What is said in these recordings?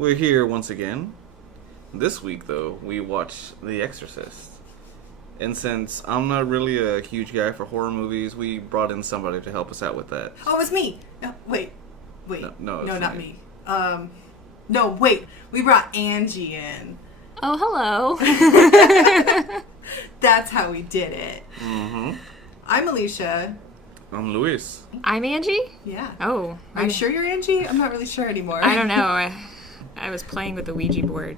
We're here once again. This week, though, we watched The Exorcist. And since I'm not really a huge guy for horror movies, we brought in somebody to help us out with that. Oh, it was me. No, wait. No, not me. No, wait. We brought Angie in. Oh, hello. That's how we did it. Mm-hmm. I'm Alicia. I'm Luis. I'm Angie? Yeah. Oh. Are you sure you're Angie? I'm not really sure anymore. I don't know. I was playing with the Ouija board.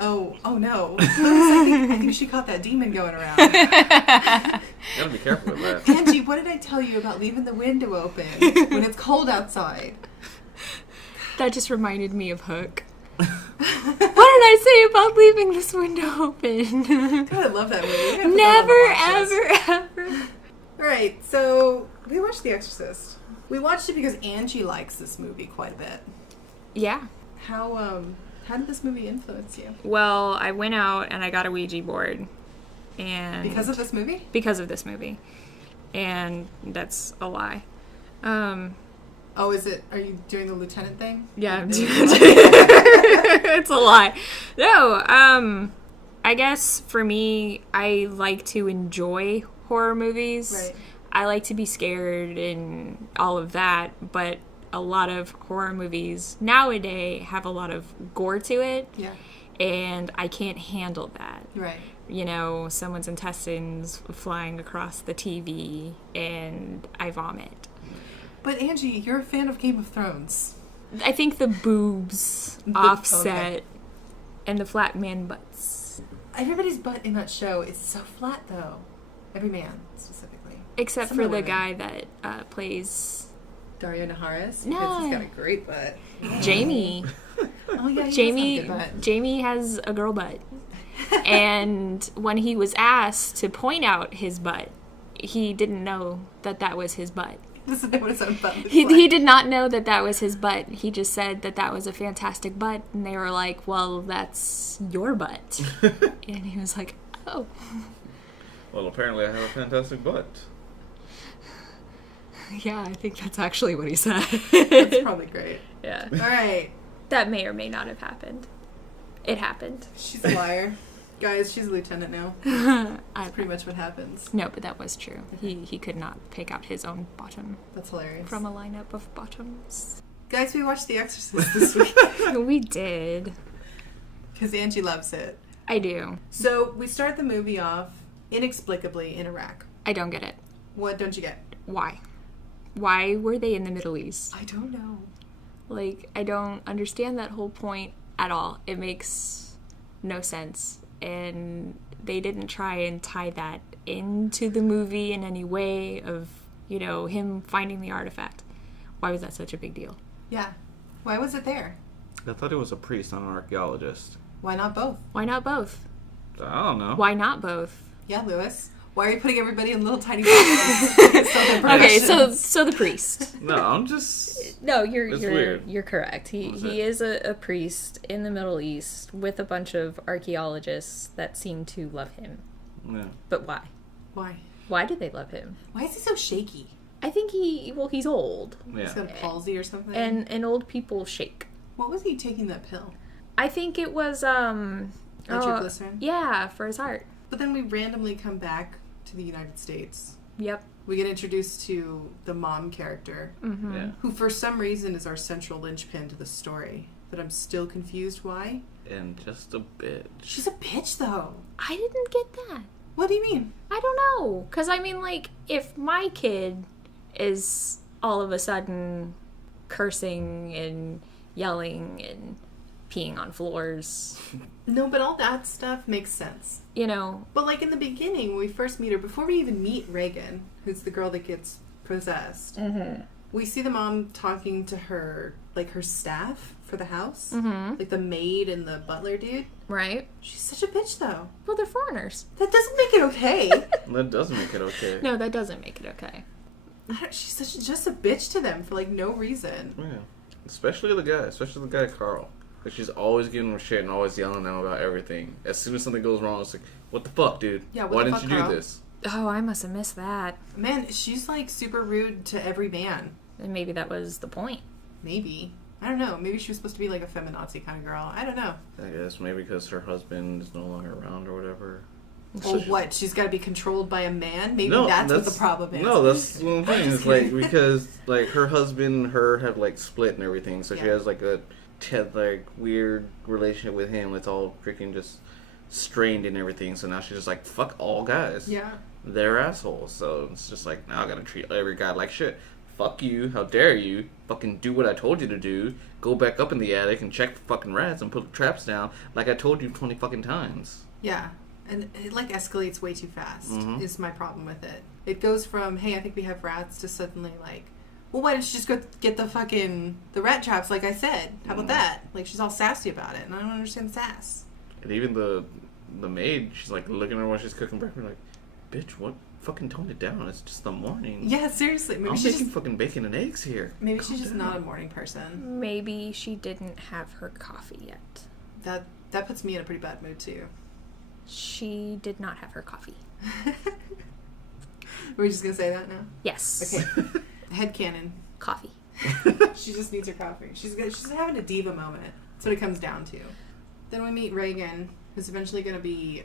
Oh no. I think she caught that demon going around. Gotta be careful with that. Angie, what did I tell you about leaving the window open when it's cold outside? That just reminded me of Hook. What did I say about leaving this window open? God, I love that movie. Never, ever. Alright, so we watched The Exorcist. We watched it because Angie likes this movie quite a bit. Yeah. How did this movie influence you? Well, I went out and I got a Ouija board. And Because of this movie? Because of this movie. And that's a lie. Oh, is it? Are you doing the lieutenant thing? Yeah. It's a lie. No, I guess for me, I like to enjoy horror movies. Right. I like to be scared and all of that, but a lot of horror movies nowadays have a lot of gore to it. Yeah. And I can't handle that. Right. You know, someone's intestines flying across the TV and I vomit. But Angie, you're a fan of Game of Thrones. I think the boobs offset okay. and the flat man butts. Everybody's butt in that show is so flat, though. Every man, specifically. Except Some for of the women. guy that plays... Dario Naharis? No. Because he's got a great butt. Jamie. Oh, yeah, he does have a good butt. Jamie has a girl butt. And when he was asked to point out his butt, he didn't know that that was his butt. Doesn't know what his own butt looks He like. did not know that that was his butt. He just said that that was a fantastic butt. And they were like, well, that's your butt. And he was like, oh. Well, apparently I have a fantastic butt. Yeah, I think that's actually what he said. That's probably great. Yeah. All right. That may or may not have happened. It happened. She's a liar. Guys, she's a lieutenant now. That's pretty much what happens. No, but that was true. He could not pick out his own bottom That's hilarious. from a lineup of bottoms. Guys, we watched The Exorcist this week. We did. Because Angie loves it. I do. So, we start the movie off inexplicably in Iraq. I don't get it. What don't you get? Why? Why were they in the Middle East? I don't know. Like, I don't understand that whole point at all. It makes no sense. And they didn't try and tie that into the movie in any way of, you know, him finding the artifact. Why was that such a big deal? Yeah. Why was it there? I thought it was a priest, not an archaeologist. Why not both? Why not both? I don't know. Why not both? Yeah, Lewis. Why are you putting everybody in little tiny boxes? Okay, so the priest. No, I'm just... No, It's weird. you're correct. He is a priest in the Middle East with a bunch of archaeologists that seem to love him. Yeah. But why? Why? Why do they love him? Why is he so shaky? I think he's old. Yeah. He's got palsy or something? And old people shake. What was he taking that pill? I think it was Nitroglycerin? Yeah, for his heart. But then we randomly come back to the United States. Yep. We get introduced to the mom character, Mm-hmm. Yeah. who for some reason is our central linchpin to the story. But I'm still confused why. And just a bit. She's a bitch, though. I didn't get that. What do you mean? I don't know. Because, I mean, like, if my kid is all of a sudden cursing and yelling and peeing on floors, No, but all that stuff makes sense. you know, But like in the beginning, when we first meet her, before we even meet Reagan, who's the girl that gets possessed, we see the mom talking to her, like her staff for the house, like the maid and the butler dude. right? She's such a bitch, though. Well, they're foreigners. That doesn't make it okay. That does make it okay. No, that doesn't make it okay. She's just a bitch to them for like no reason. Yeah. Especially the guy Carl. Like, she's always giving him shit and always yelling at him about everything. As soon as something goes wrong, it's like, what the fuck, dude? Yeah, Why didn't you do this? Oh, I must have missed that. Man, she's like super rude to every man. And maybe that was the point. Maybe. I don't know. Maybe she was supposed to be like a feminazi kind of girl. I don't know. I guess maybe because her husband is no longer around or whatever. Or what? She's got to be controlled by a man? Maybe that's what the problem is. No, that's one thing. It's like, because like her husband and her have like split and everything, so she has like a weird relationship with him. It's all freaking just strained and everything. So now she's just like, fuck all guys. Yeah. They're assholes. So it's just like, now I gotta treat every guy like shit. Fuck you. How dare you? Fucking do what I told you to do. Go back up in the attic and check for fucking rats and put traps down like I told you 20 fucking times. Yeah. And it like escalates way too fast is my problem with it. It goes from, hey, I think we have rats, to suddenly like, well, why don't you just go get the rat traps like I said? How about that? Like, she's all sassy about it, and I don't understand the sass. And even the maid, she's like looking at her while she's cooking breakfast, like, bitch, what? Fucking tone it down. It's just the morning. Yeah, seriously. Maybe I'm she's making fucking bacon and eggs here. Maybe she's just not a morning person. Maybe she didn't have her coffee yet. That puts me in a pretty bad mood too. She did not have her coffee. We're just gonna say that now? Yes. Okay. Headcanon. Coffee. She just needs her coffee. She's having a diva moment. That's what it comes down to. Then we meet Reagan, who's eventually gonna be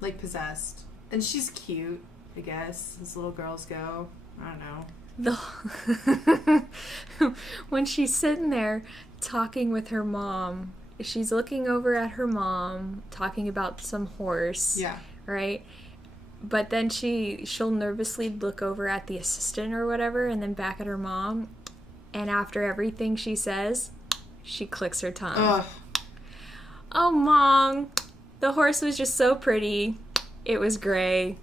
like possessed, and she's cute, I guess, as little girls go. I don't know. When she's sitting there talking with her mom, she's looking over at her mom, talking about some horse. Yeah. Right? But then she'll nervously look over at the assistant or whatever, and then back at her mom. And after everything she says, she clicks her tongue. Ugh. Oh, Mom, the horse was just so pretty. It was gray.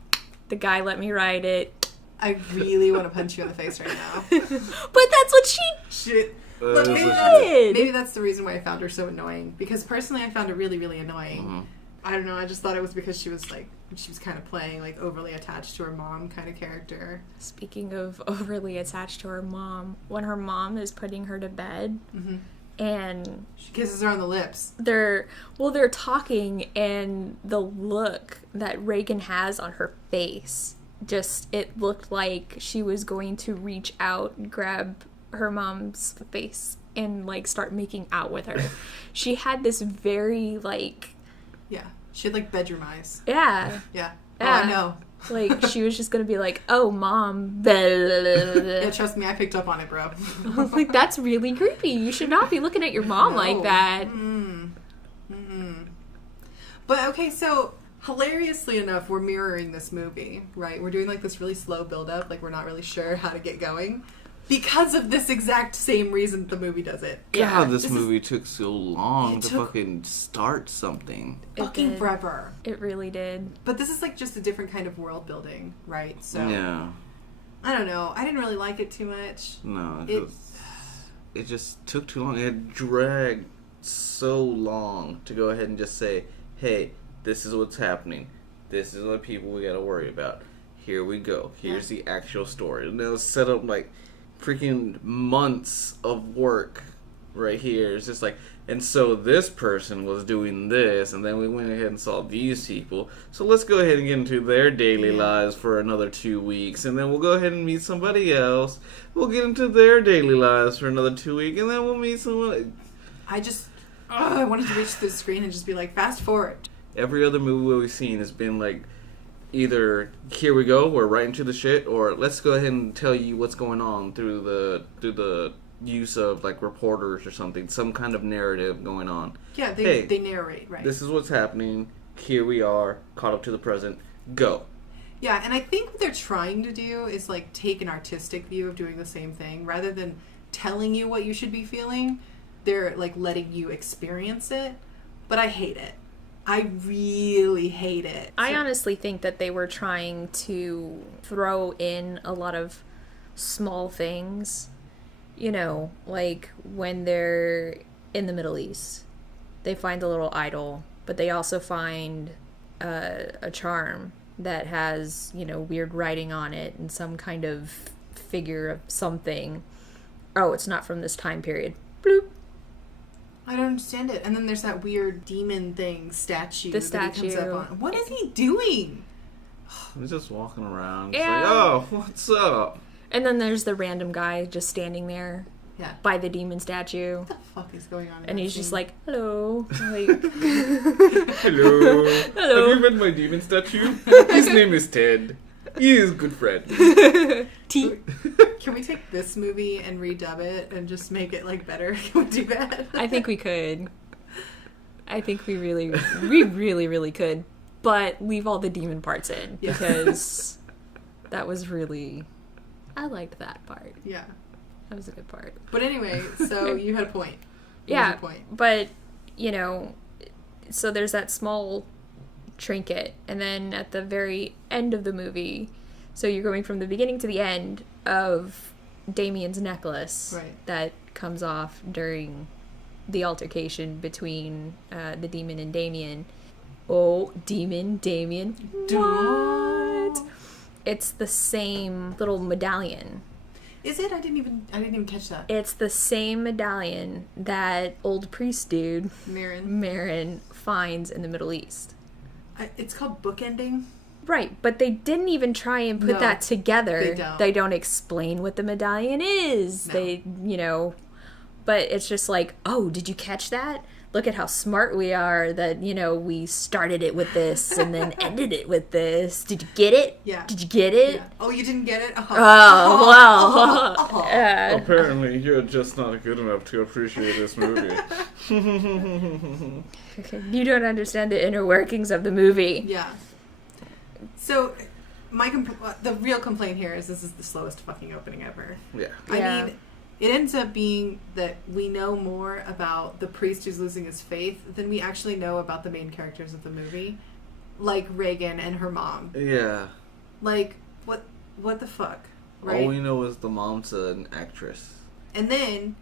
The guy let me ride it. I really want to punch you in the face right now. But that's what she Shit. did. Maybe that's the reason why I found her so annoying. Because personally, I found her really, really annoying. Mm-hmm. I don't know. I just thought it was because she was kind of playing like overly attached to her mom kind of character. Speaking of overly attached to her mom, when her mom is putting her to bed, and she kisses her on the lips. They're talking, and the look that Reagan has on her face, it looked like she was going to reach out and grab her mom's face and like start making out with her. She had this very like, yeah, she had like bedroom eyes. Yeah. Yeah. Oh, I know. Like, she was just gonna be like, oh, Mom. Yeah, trust me, I picked up on it, bro. I was like, that's really creepy. You should not be looking at your mom like that. But, okay, so, hilariously enough, we're mirroring this movie, right? We're doing, like, this really slow build-up, like, we're not really sure how to get going. Because of this exact same reason the movie does it. God, this movie took so long to fucking start something. Fucking forever. It really did. But this is like just a different kind of world building, right? So yeah. I don't know. I didn't really like it too much. No, it just took too long. It dragged so long to go ahead and just say, hey, this is what's happening. This is what people we gotta worry about. Here we go. Here's the actual story. And it was set up like freaking months of work right here. It's just like, and so this person was doing this, and then we went ahead and saw these people. So let's go ahead and get into their daily lives for another 2 weeks, and then we'll go ahead and meet somebody else. We'll get into their daily lives for another 2 weeks, and then we'll meet someone. I wanted to reach the screen and just be like, fast forward. Every other movie we've seen has been like, either here we go, we're right into the shit, or let's go ahead and tell you what's going on through the use of like reporters or something, some kind of narrative going on. Yeah, they narrate, right? This is what's happening. Here we are, caught up to the present. Go. Yeah, and I think what they're trying to do is like take an artistic view of doing the same thing rather than telling you what you should be feeling. They're like letting you experience it, but I hate it. I really hate it. I honestly think that they were trying to throw in a lot of small things. You know, like when they're in the Middle East, they find a little idol, but they also find a charm that has, you know, weird writing on it and some kind of figure of something. Oh, it's not from this time period. Bloop. I don't understand it. And then there's that weird demon thing, statue. The that he statue. comes up on. What is he doing? He's just walking around. Just like, oh, what's up? And then there's the random guy just standing there. Yeah. by the demon statue. What the fuck is going on? And he's just like, hello. Like, Hello. Hello. Have you met my demon statue? His name is Ted. He is a good friend. T. Can we take this movie and redub it and just make it like better? Can we do that? I think we could. I think we really could. But leave all the demon parts in. Yes. Because that was really... I liked that part. Yeah. That was a good part. But anyway, so you had a point. Yeah, Point. but, you know, so there's that small trinket, and then at the very end of the movie, so you're going from the beginning to the end of Damien's necklace Right. that comes off during the altercation between the demon and Damien. Oh, demon, Damien. What? It's the same little medallion. Is it? I didn't even catch that. It's the same medallion that old priest dude Marin finds in the Middle East. It's called bookending. Right, but they didn't even try and put that together. They don't. Don't explain what the medallion is. No. They, you know, but it's just like, oh, did you catch that? Look at how smart we are that, you know, we started it with this and then ended it with this. Did you get it? Yeah. Did you get it? Yeah. Oh, you didn't get it? Oh, wow. Apparently, you're just not good enough to appreciate this movie. You don't understand the inner workings of the movie. Yeah. So, the real complaint here is this is the slowest fucking opening ever. Yeah. I mean, it ends up being that we know more about the priest who's losing his faith than we actually know about the main characters of the movie. Like Reagan and her mom. Yeah. Like, what the fuck? Right? All we know is the mom's an actress. And then,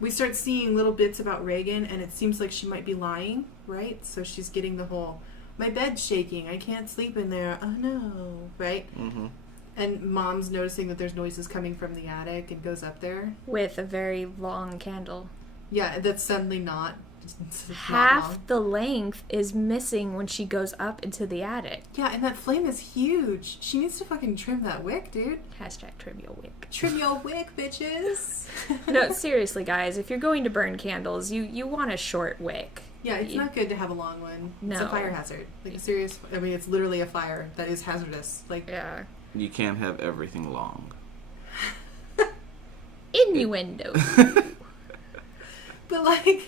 we start seeing little bits about Reagan, and it seems like she might be lying, right? So she's getting the whole, my bed's shaking, I can't sleep in there, oh no, right? Mm-hmm. And mom's noticing that there's noises coming from the attic and goes up there. With a very long candle. Yeah, that's suddenly not. It's not Half long. the length is missing when she goes up into the attic. Yeah, and that flame is huge. She needs to fucking trim that wick, dude. Hashtag trim your wick. Trim your wick, bitches. No, seriously, guys, if you're going to burn candles, you want a short wick. Yeah, it's not good to have a long one. No. It's a fire hazard. Like, a serious... I mean, it's literally a fire that is hazardous. Like, Yeah. You can't have everything long. Innuendo. but, like...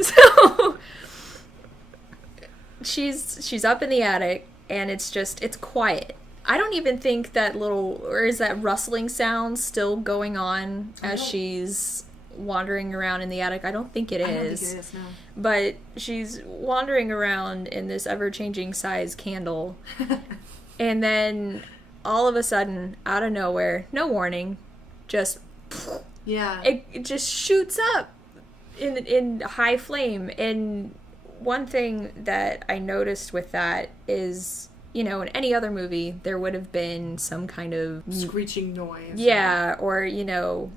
So she's up in the attic and it's quiet. I don't even think that is that rustling sound still going on as she's wandering around in the attic? I don't think it is. I don't think it is, no. But she's wandering around in this ever-changing size candle. And then all of a sudden, out of nowhere, no warning, just Yeah. it just shoots up in high flame. And one thing that I noticed with that is, you know, in any other movie there would have been some kind of Screeching noise. yeah, or you know,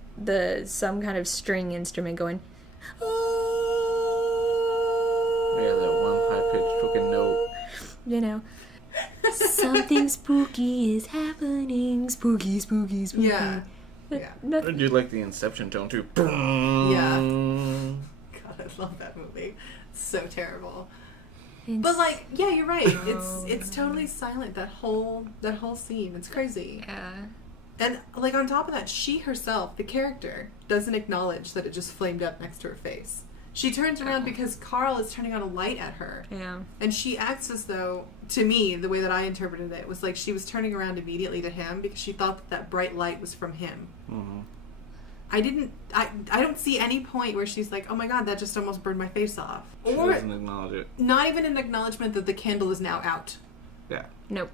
some kind of string instrument going Yeah, that one high-pitched fucking note. you know, something spooky is happening, spooky. Yeah. Yeah. I Nothing. do like the Inception tone too. Yeah. God, I love that movie. It's so terrible. But like, yeah, you're right. It's totally silent. That whole scene. It's crazy. Yeah. And like on top of that, she herself, the character, doesn't acknowledge that it just flamed up next to her face. She turns around because Carl is turning on a light at her. Yeah. And she acts as though, to me, the way that I interpreted it was like she was turning around immediately to him because she thought that bright light was from him. Mm-hmm. I don't see any point where she's like, oh my god, that just almost burned my face off. She Or doesn't acknowledge it. not even an acknowledgement that the candle is now out. Yeah. Nope.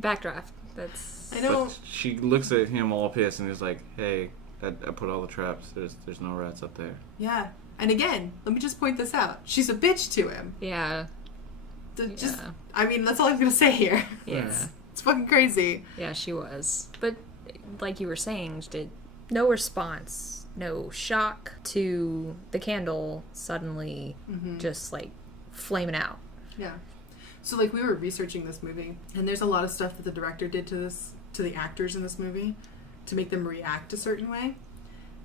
Backdraft. That's. I know. But she looks at him all pissed and is like, hey, I put all the traps. There's no rats up there. Yeah. And again, let me just point this out. She's a bitch to him. Yeah. Yeah. I mean, that's all I'm going to say here. Yeah. It's fucking crazy. Yeah, she was. But like you were saying, did no response, no shock to the candle suddenly just like flaming out. Yeah. So like we were researching this movie, and there's a lot of stuff that the director did to the actors in this movie to make them react a certain way.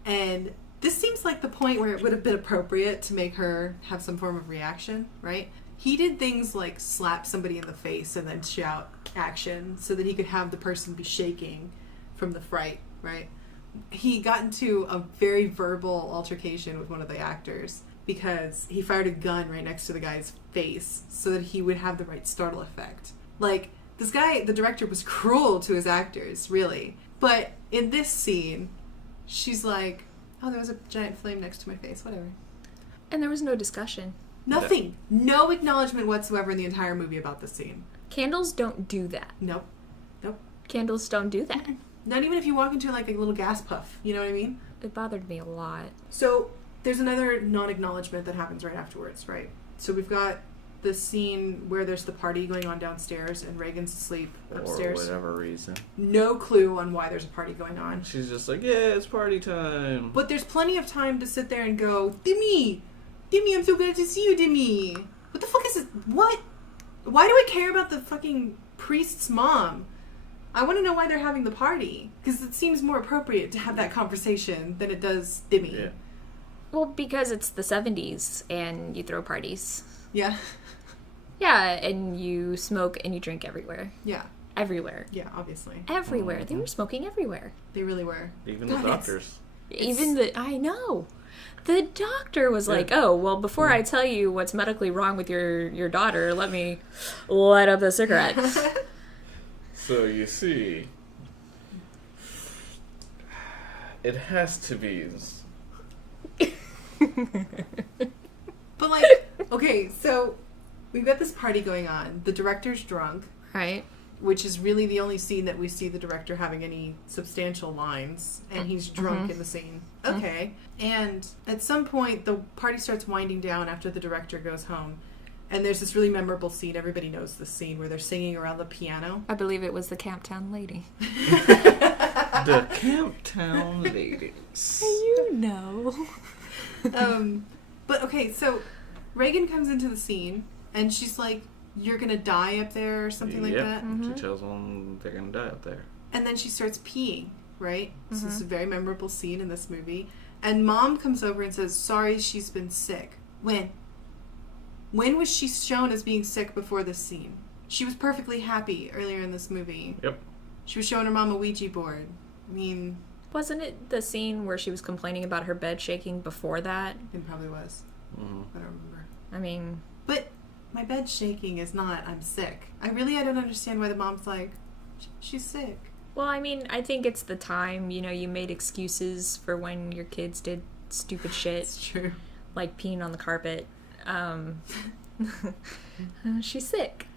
And this seems like the point where it would have been appropriate to make her have some form of reaction, right? He did things like slap somebody in the face and then shout action so that he could have the person be shaking from the fright, right? He got into a very verbal altercation with one of the actors because he fired a gun right next to the guy's face so that he would have the right startle effect. Like, this guy, the director, was cruel to his actors, really. But in this scene, she's like, oh, there was a giant flame next to my face, whatever. And there was no discussion. Nothing. No acknowledgement whatsoever in the entire movie about this scene. Candles don't do that. Nope. Candles don't do that. Not even if you walk into like a little gas puff. You know what I mean? It bothered me a lot. So there's another non-acknowledgement that happens right afterwards, right? So we've got the scene where there's the party going on downstairs and Reagan's asleep upstairs. For whatever reason. No clue on why there's a party going on. She's just like, yeah, it's party time. But there's plenty of time to sit there and go, Dimmy, I'm so glad to see you, Dimmy. What the fuck is this? What? Why do I care about the fucking priest's mom? I want to know why they're having the party. Because it seems more appropriate to have that conversation than it does Dimmy. Yeah. Well, because it's the 70s and you throw parties. Yeah. Yeah, and you smoke and you drink everywhere. Yeah. Everywhere. Yeah, obviously. Everywhere. Mm-hmm. They were smoking everywhere. They really were. Even God, the doctors. I know. The doctor was like, oh, well, before I tell you what's medically wrong with your daughter, let me light up the cigarettes. So you see, it has to be. But like, okay, so we've got this party going on. The director's drunk. Right. Which is really the only scene that we see the director having any substantial lines, and he's drunk in the scene. Okay. And at some point, the party starts winding down after the director goes home, and there's this really memorable scene. Everybody knows this scene where they're singing around the piano. I believe it was the Camptown Lady. The Camptown Ladies. You know. But okay, so Reagan comes into the scene, and she's like, you're gonna die up there or something like that. She tells them they're gonna die up there. And then she starts peeing, right? So this is a very memorable scene in this movie. And Mom comes over and says, sorry, she's been sick. When? When was she shown as being sick before this scene? She was perfectly happy earlier in this movie. Yep. She was showing her mom a Ouija board. I mean... Wasn't it the scene where she was complaining about her bed shaking before that? It probably was. Mm-hmm. I don't remember. I mean... But my bed shaking is not, I'm sick. I don't understand why the mom's like, she's sick. Well, I mean, I think it's the time, you made excuses for when your kids did stupid shit. It's true. Like peeing on the carpet. She's sick.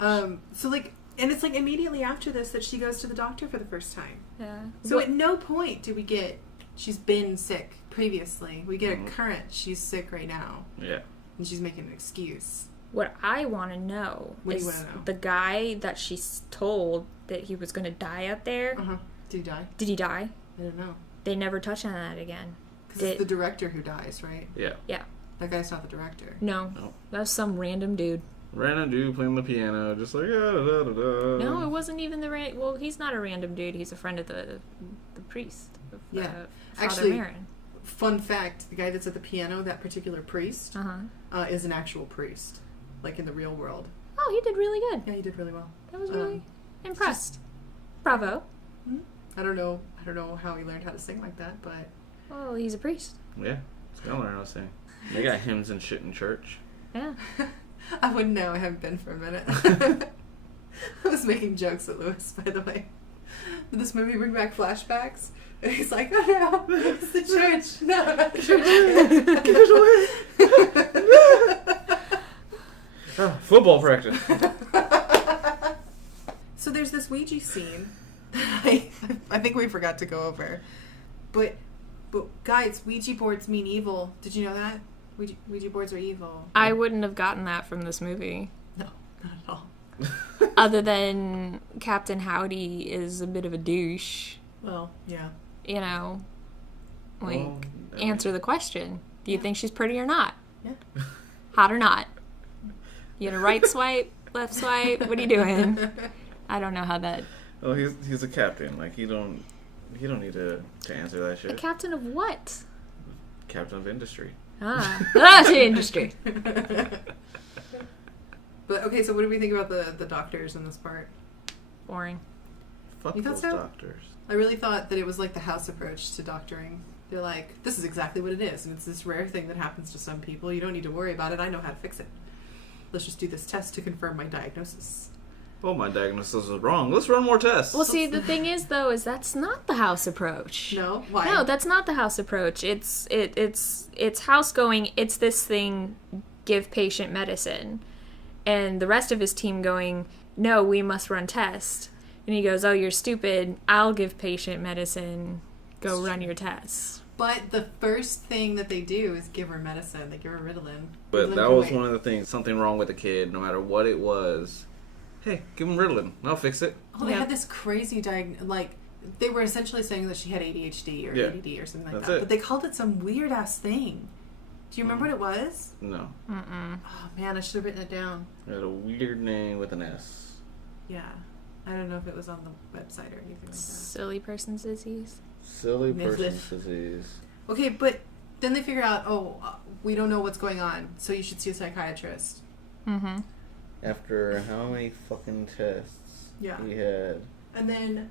So like, and it's like immediately after this that she goes to the doctor for the first time. Yeah. So at no point do we get, she's been sick previously. We get a current, she's sick right now. Yeah. And she's making an excuse. What I want to know What do you is wanna know? the guy that she told that he was going to die up there. Uh-huh. Did he die? Did he die? I don't know. They never touch on that again. Because it's the director who dies, right? Yeah. Yeah. That guy's not the director. No. That's some random dude. Random dude playing the piano, just like, da, da, da, da. No, it wasn't even well, he's not a random dude. He's a friend of the priest. Of, Yeah. Father Actually, Marin. Fun fact, the guy that's at the piano, that particular priest, is an actual priest. Like in the real world. Oh, he did really good. Yeah, he did really well. I was really impressed. Bravo. I don't know how he learned how to sing like that, but... Well, he's a priest. Yeah. He's gonna learn how to sing. They got hymns and shit in church. Yeah. I wouldn't know. I haven't been for a minute. I was making jokes at Lewis, by the way. Did this movie bring back flashbacks? And he's like, oh no, it's the church. No, not the church. Get away. Football practice. So there's this Ouija scene that I think we forgot to go over. But guys, Ouija boards mean evil. Did you know that? Ouija boards are evil. I wouldn't have gotten that from this movie. No, not at all. Other than Captain Howdy is a bit of a douche. Well, yeah. Answer the question. Do you think she's pretty or not? Yeah. Hot or not? You gonna right swipe, left swipe? What are you doing? I don't know how that Oh, he's a captain. Like, he don't need to answer that shit. A captain of what? Captain of industry. To industry. But okay, so what do we think about the doctors in this part? Boring. Fuck You thought those so? doctors. I really thought that it was like the house approach to doctoring. They're like, this is exactly what it is, and it's this rare thing that happens to some people. You don't need to worry about it. I know how to fix it. Let's just do this test to confirm my diagnosis. Well, my diagnosis was wrong. Let's run more tests. Well, see, the thing is, though, is that's not the house approach. No? Why? No, that's not the house approach. It's house going, it's this thing, give patient medicine. And the rest of his team going, no, we must run tests. And he goes, oh, you're stupid. I'll give patient medicine. Go run your tests. But the first thing that they do is give her medicine. They give her Ritalin. But Ritalin that can was wait. one of the things. Something wrong with the kid, no matter what it was. Hey, give him Ritalin. I'll fix it. Oh, they had this crazy they were essentially saying that she had ADHD or ADD or something like That's that. it. But they called it some weird ass thing. Do you remember what it was? No. Mm-mm. Oh man, I should have written it down. It had a weird name with an S. Yeah. I don't know if it was on the website or anything like that. Silly person's disease. Silly Nicholas. person's disease. Okay, but then they figure out, we don't know what's going on, so you should see a psychiatrist. Mm-hmm. After how many fucking tests Yeah. he had? And then...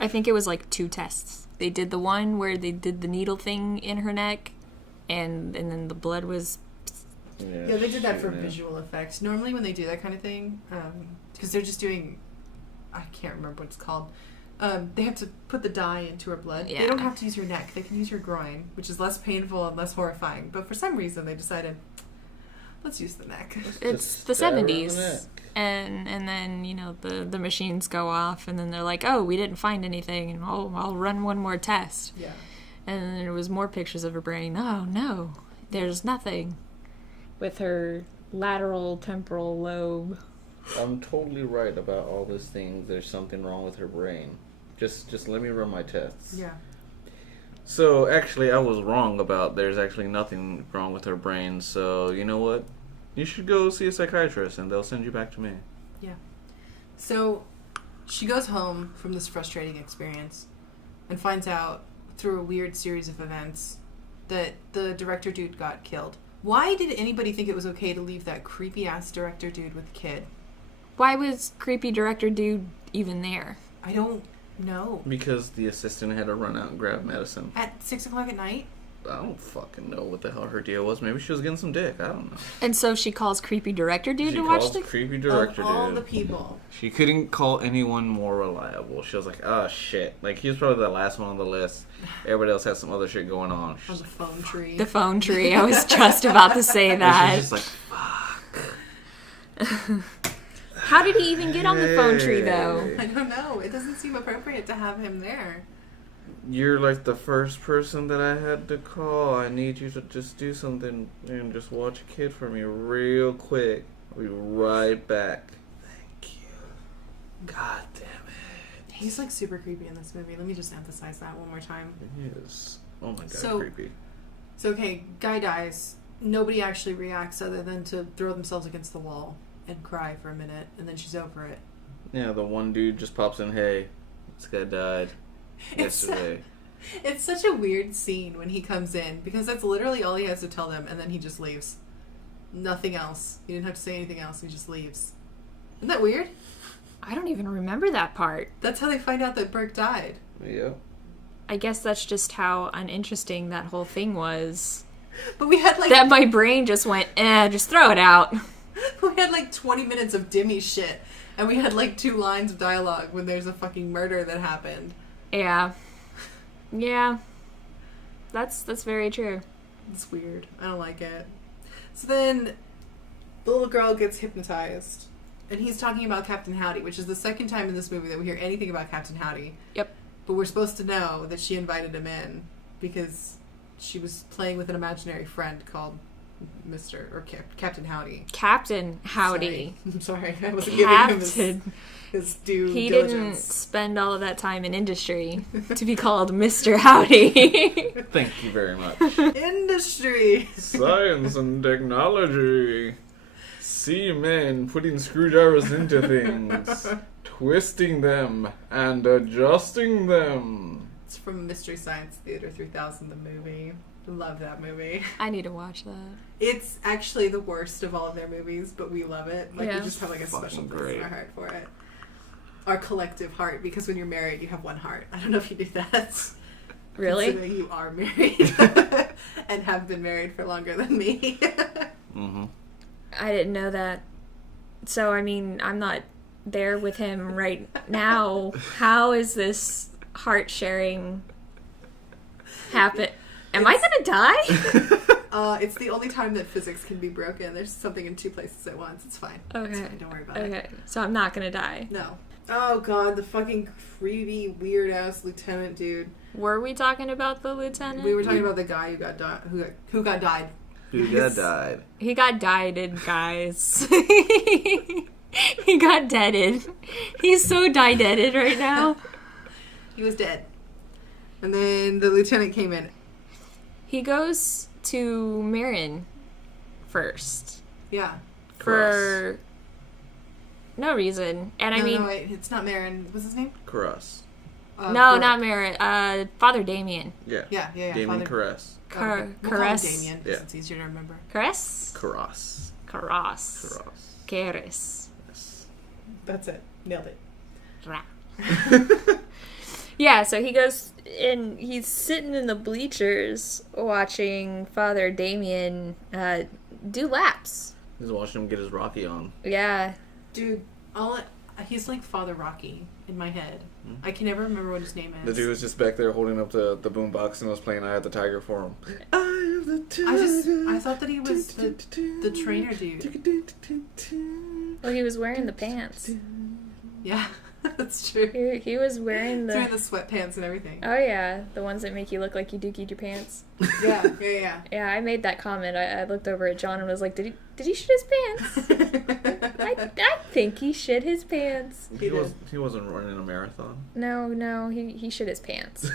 I think it was like 2 tests. They did the one where they did the needle thing in her neck, and then the blood was... Yeah, they did that for shooting it. visual effects. Normally when they do that kind of thing, because they're just doing... I can't remember what it's called. They have to put the dye into her blood. Yeah. They don't have to use her neck. They can use her groin, which is less painful and less horrifying. But for some reason, they decided, let's use the neck. It's Just the stab her in the 70s. neck. And then, you know, the machines go off, and then they're like, oh, we didn't find anything, and I'll run one more test. Yeah. And then there was more pictures of her brain. Oh, no, there's nothing. With her lateral temporal lobe. I'm totally right about all these things. There's something wrong with her brain. Just let me run my tests. Yeah. So, actually, I was wrong about there's actually nothing wrong with her brain. So, you know what? You should go see a psychiatrist, and they'll send you back to me. Yeah. So she goes home from this frustrating experience and finds out through a weird series of events that the director dude got killed. Why did anybody think it was okay to leave that creepy ass director dude with the kid? Why was creepy director dude even there? I don't know. Because the assistant had to run out and grab medicine. At 6 o'clock at night? I don't fucking know what the hell her deal was. Maybe she was getting some dick. I don't know. And so she calls creepy director dude She to watch calls the... creepy director Of all dude. the people. She couldn't call anyone more reliable. She was like, oh shit. Like, he was probably the last one on the list. Everybody else had some other shit going on. On She's the phone tree. The phone tree. I was just about to say that. She's just like, fuck. How did he even get on the phone tree, though? I don't know. It doesn't seem appropriate to have him there. You're like the first person that I had to call. I need you to just do something and just watch a kid for me real quick. I'll be right back. Thank you. God damn it. He's like super creepy in this movie. Let me just emphasize that one more time. It is. Oh my god, So- creepy. So, okay, guy dies. Nobody actually reacts other than to throw themselves against the wall and cry for a minute, and then she's over it. Yeah, the one dude just pops in, hey, this guy died yesterday. It's such a weird scene when he comes in, because that's literally all he has to tell them, and then he just leaves. Nothing else. He didn't have to say anything else, he just leaves. Isn't that weird? I don't even remember that part. That's how they find out that Burke died. Yep. I guess that's just how uninteresting that whole thing was. But we had like That my brain just went, just throw it out. we had like 20 minutes of Dimmy shit, and we had like 2 lines of dialogue when there's a fucking murder that happened. Yeah. Yeah. That's very true. It's weird. I don't like it. So then the little girl gets hypnotized, and he's talking about Captain Howdy, which is the second time in this movie that we hear anything about Captain Howdy. Yep. But we're supposed to know that she invited him in because she was playing with an imaginary friend called Captain Howdy. Captain Howdy. Sorry. I'm sorry. I wasn't giving him Captain. his due He didn't diligence. spend all of that time in industry to be called Mr. Howdy. Thank you very much. Industry. Science and technology. See men putting screwdrivers into things. twisting them and adjusting them. It's from Mystery Science Theater 3000, the movie. Love that movie. I need to watch that. It's actually the worst of all of their movies, but we love it. Like, Yeah. we just have, like, a special Fucking place great. in our heart for it. Our collective heart, because when you're married, you have one heart. I don't know if you knew that. Really? Considering you are married and have been married for longer than me. Mm-hmm. I didn't know that. So, I mean, I'm not there with him right now. How is this heart sharing happen? Am I gonna die? It's the only time that physics can be broken. There's something in two places at once. It's fine. It's Okay. fine. Don't worry about it. Okay. So I'm not gonna die. No. Oh god, the fucking creepy, weird ass lieutenant dude. Were we talking about the lieutenant? We were talking about the guy who got died. Who got died? Who got died? He got dieted, guys. He got deaded. He's so die-deaded right now. He was dead. And then the lieutenant came in. He goes to Marin first. Yeah. For no reason. And I mean... No, wait. It's not Marin. What's his name? Caress. no, Brooke. not Marin. Father Damien. Yeah. Yeah. Damien Father- Caress. We'll call him Caress. Damien, because Yeah. it's easier to remember. Caress? Caress. Caress. Caress. Caress. Yes. That's it. Nailed it. Rah. Yeah, so he goes and he's sitting in the bleachers watching Father Damien do laps. He's watching him get his Rocky on. Yeah. Dude, he's like Father Rocky in my head. Hmm. I can never remember what his name is. The dude was just back there holding up the boombox and was playing "I Have the Tiger" for him. I have the tiger. I thought that he was the trainer dude. Well, he was wearing the pants. Yeah, that's true. He was wearing He's the... wearing the sweatpants and everything. Oh, yeah. The ones that make you look like you dookied your pants. Yeah. Yeah, I made that comment. I looked over at John and was like, did he shit his pants? I think he shit his pants. He wasn't running a marathon. No, he shit his pants.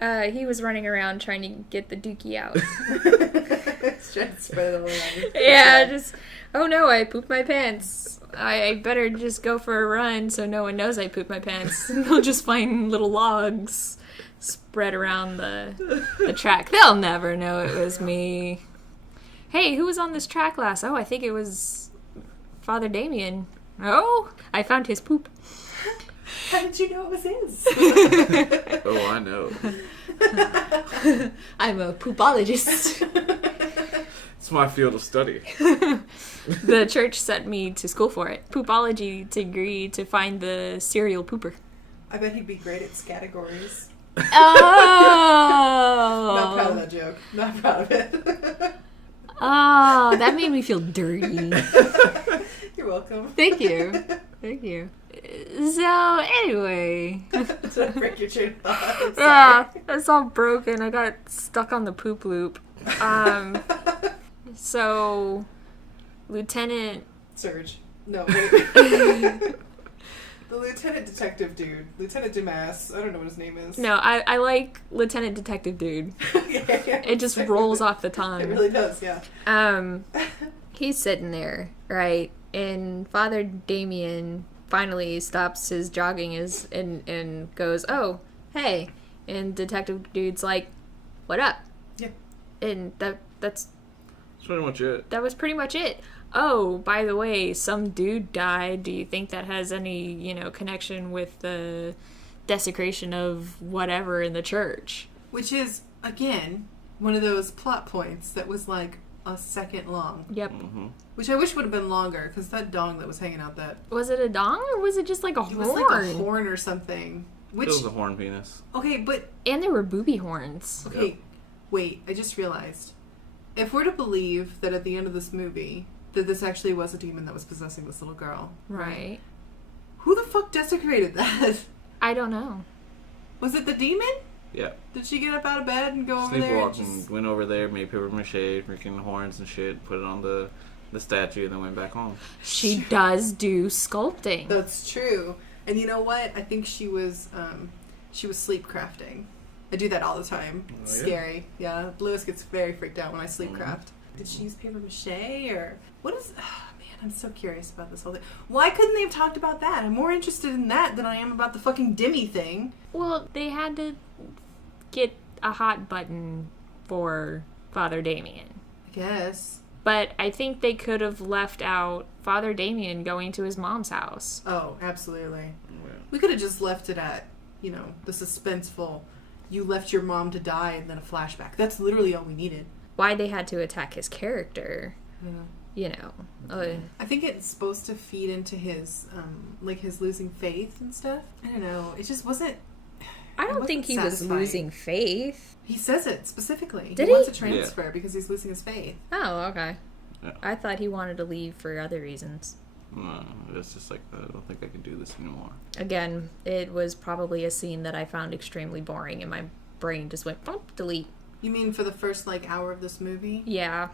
He was running around trying to get the dookie out. It's trying to spread it all around. Yeah, just, oh no, I pooped my pants. I better just go for a run so no one knows I pooped my pants. And they'll just find little logs spread around the track. They'll never know it was me. Hey, who was on this track last? Oh, I think it was Father Damien. Oh, I found his poop. How did you know it was his? Oh, I know. I'm a poopologist. It's my field of study. The church sent me to school for it. Poopology degree to find the serial pooper. I bet he'd be great at categories. Oh! Not proud of that joke. Not proud of it. Oh, that made me feel dirty. You're welcome. Thank you. So, anyway. Did I break your chain of thought? I'm Yeah, sorry. it's all broken. I got stuck on the poop loop. So, Lieutenant... Surge. No, wait. The lieutenant detective dude. Lieutenant Dumas. I don't know what his name is. No, I like Lieutenant Detective Dude. Yeah. It just rolls off the tongue. It really does, yeah. He's sitting there, right? And Father Damien finally stops his jogging and goes, "Oh, hey." And Detective Dude's like, "What up?" Yeah. And that's That's pretty much it. that was pretty much it. Oh, by the way, some dude died. Do you think that has any, connection with the desecration of whatever in the church? Which is, again, one of those plot points that was like a second long. Yep. Mm-hmm. Which I wish would have been longer, because that dong that was hanging out that... Was it a dong or was it just like a It horn? was like a horn or something. Which... It was a horn penis. Okay, but... And there were booby horns. Okay, Yep. wait, I just realized. If we're to believe that at the end of this movie, that this actually was a demon that was possessing this little girl. Right. Who the fuck desecrated that? I don't know. Was it the demon? Yeah. Did she get up out of bed and go over there? And Sleepwalking. just... Went over there, made paper mache, freaking horns and shit, put it on the statue, and then went back home. She does do sculpting. That's true. And you know what? I think she was sleep crafting. I do that all the time. It's Oh, yeah? scary. Yeah, Lewis gets very freaked out when I sleep craft. Did she use paper mache or what is? Oh, man, I'm so curious about this whole thing. Why couldn't they have talked about that? I'm more interested in that than I am about the fucking Dimmy thing. Well, they had to get a hot button for Father Damien. I guess. But I think they could have left out Father Damien going to his mom's house. Oh, absolutely. Yeah. We could have just left it at, the suspenseful, you left your mom to die and then a flashback. That's literally all we needed. Why they had to attack his character, I think it's supposed to feed into his, his losing faith and stuff. I don't know. It just wasn't... I don't think he was losing faith. He says it specifically. Did he wants he? a transfer because he's losing his faith. Oh, okay. Yeah. I thought he wanted to leave for other reasons. No, it's just like, I don't think I can do this anymore. Again, it was probably a scene that I found extremely boring, and my brain just went, delete. You mean for the first, hour of this movie? Yeah.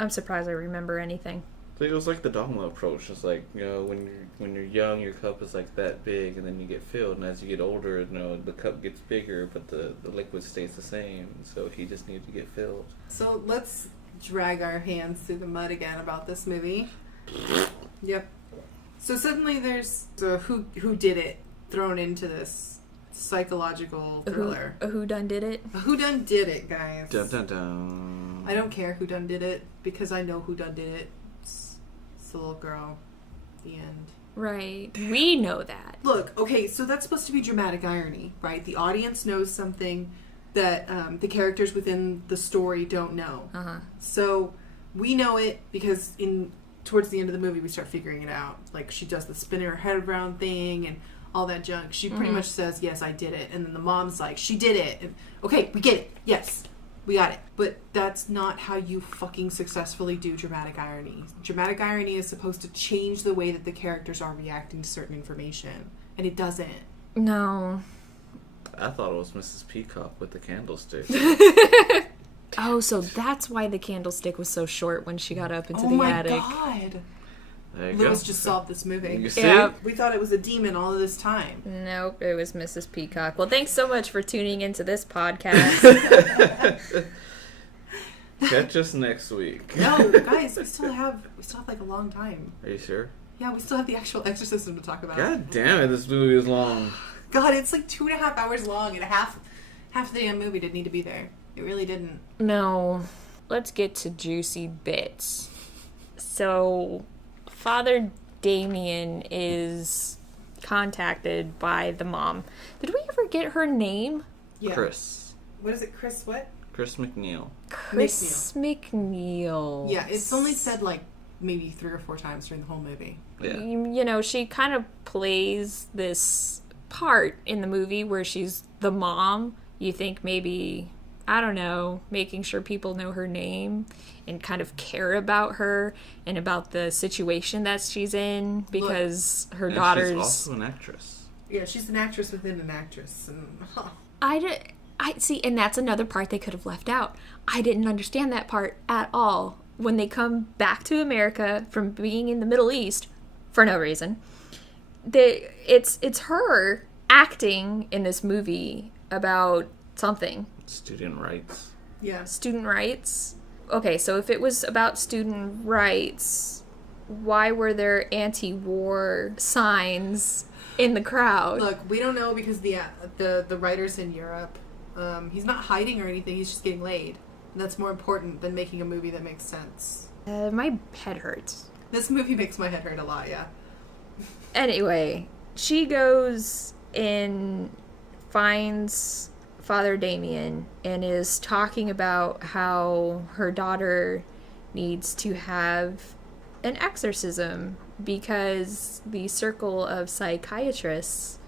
I'm surprised I remember anything. I think it was like the Dogma approach. It's like, when you're young, your cup is like that big, and then you get filled, and as you get older, the cup gets bigger, but the liquid stays the same. So he just needed to get filled. So let's drag our hands through the mud again about this movie. Yep. So suddenly there's a who did it thrown into this psychological thriller. A who done did it? A who done did it, guys. Dun dun dun. I don't care who done did it because I know who done did it. It's the little girl. The end. Right. We know that. Look, okay, so that's supposed to be dramatic irony, right? The audience knows something that the characters within the story don't know. Uh-huh. So we know it because towards the end of the movie we start figuring it out. Like she does the spinning her head around thing and all that junk. She pretty much says, yes, I did it. And then the mom's like, she did it. And, okay, we get it. Yes, we got it. But that's not how you fucking successfully do dramatic irony. Dramatic irony is supposed to change the way that the characters are reacting to certain information. And it doesn't. No. I thought it was Mrs. Peacock with the candlestick. Oh, so that's why the candlestick was so short when she got up into the attic. Oh my god. There you Lewis go. just solved this movie. You see? Yeah. We thought it was a demon all of this time. Nope, it was Mrs. Peacock. Well, thanks so much for tuning into this podcast. Catch us next week. No, guys, we still have a long time. Are you sure? Yeah, we still have the actual exorcism to talk about. God damn it, this movie is long. God, it's 2.5 hours long, and half the damn movie didn't need to be there. It really didn't. No, let's get to juicy bits. So, Father Damien is contacted by the mom. Did we ever get her name? Yeah. Chris. What is it, Chris what? Chris McNeil. Chris McNeil. Yeah, it's only said maybe 3 or 4 times during the whole movie. Yeah. You know, she kind of plays this part in the movie where she's the mom. You think maybe, I don't know, making sure people know her name and kind of care about her and about the situation that she's in because her And daughter's... she's also an actress. Yeah, she's an actress within an actress. And, I see, and that's another part they could have left out. I didn't understand that part at all. When they come back to America from being in the Middle East, for no reason, it's her acting in this movie about something. Student rights. Yeah. Student rights. Okay, so if it was about student rights, why were there anti-war signs in the crowd? Look, we don't know because the writer's in Europe. He's not hiding or anything. He's just getting laid. And that's more important than making a movie that makes sense. My head hurts. This movie makes my head hurt a lot, yeah. Anyway, she goes and finds Father Damien and is talking about how her daughter needs to have an exorcism because the circle of psychiatrists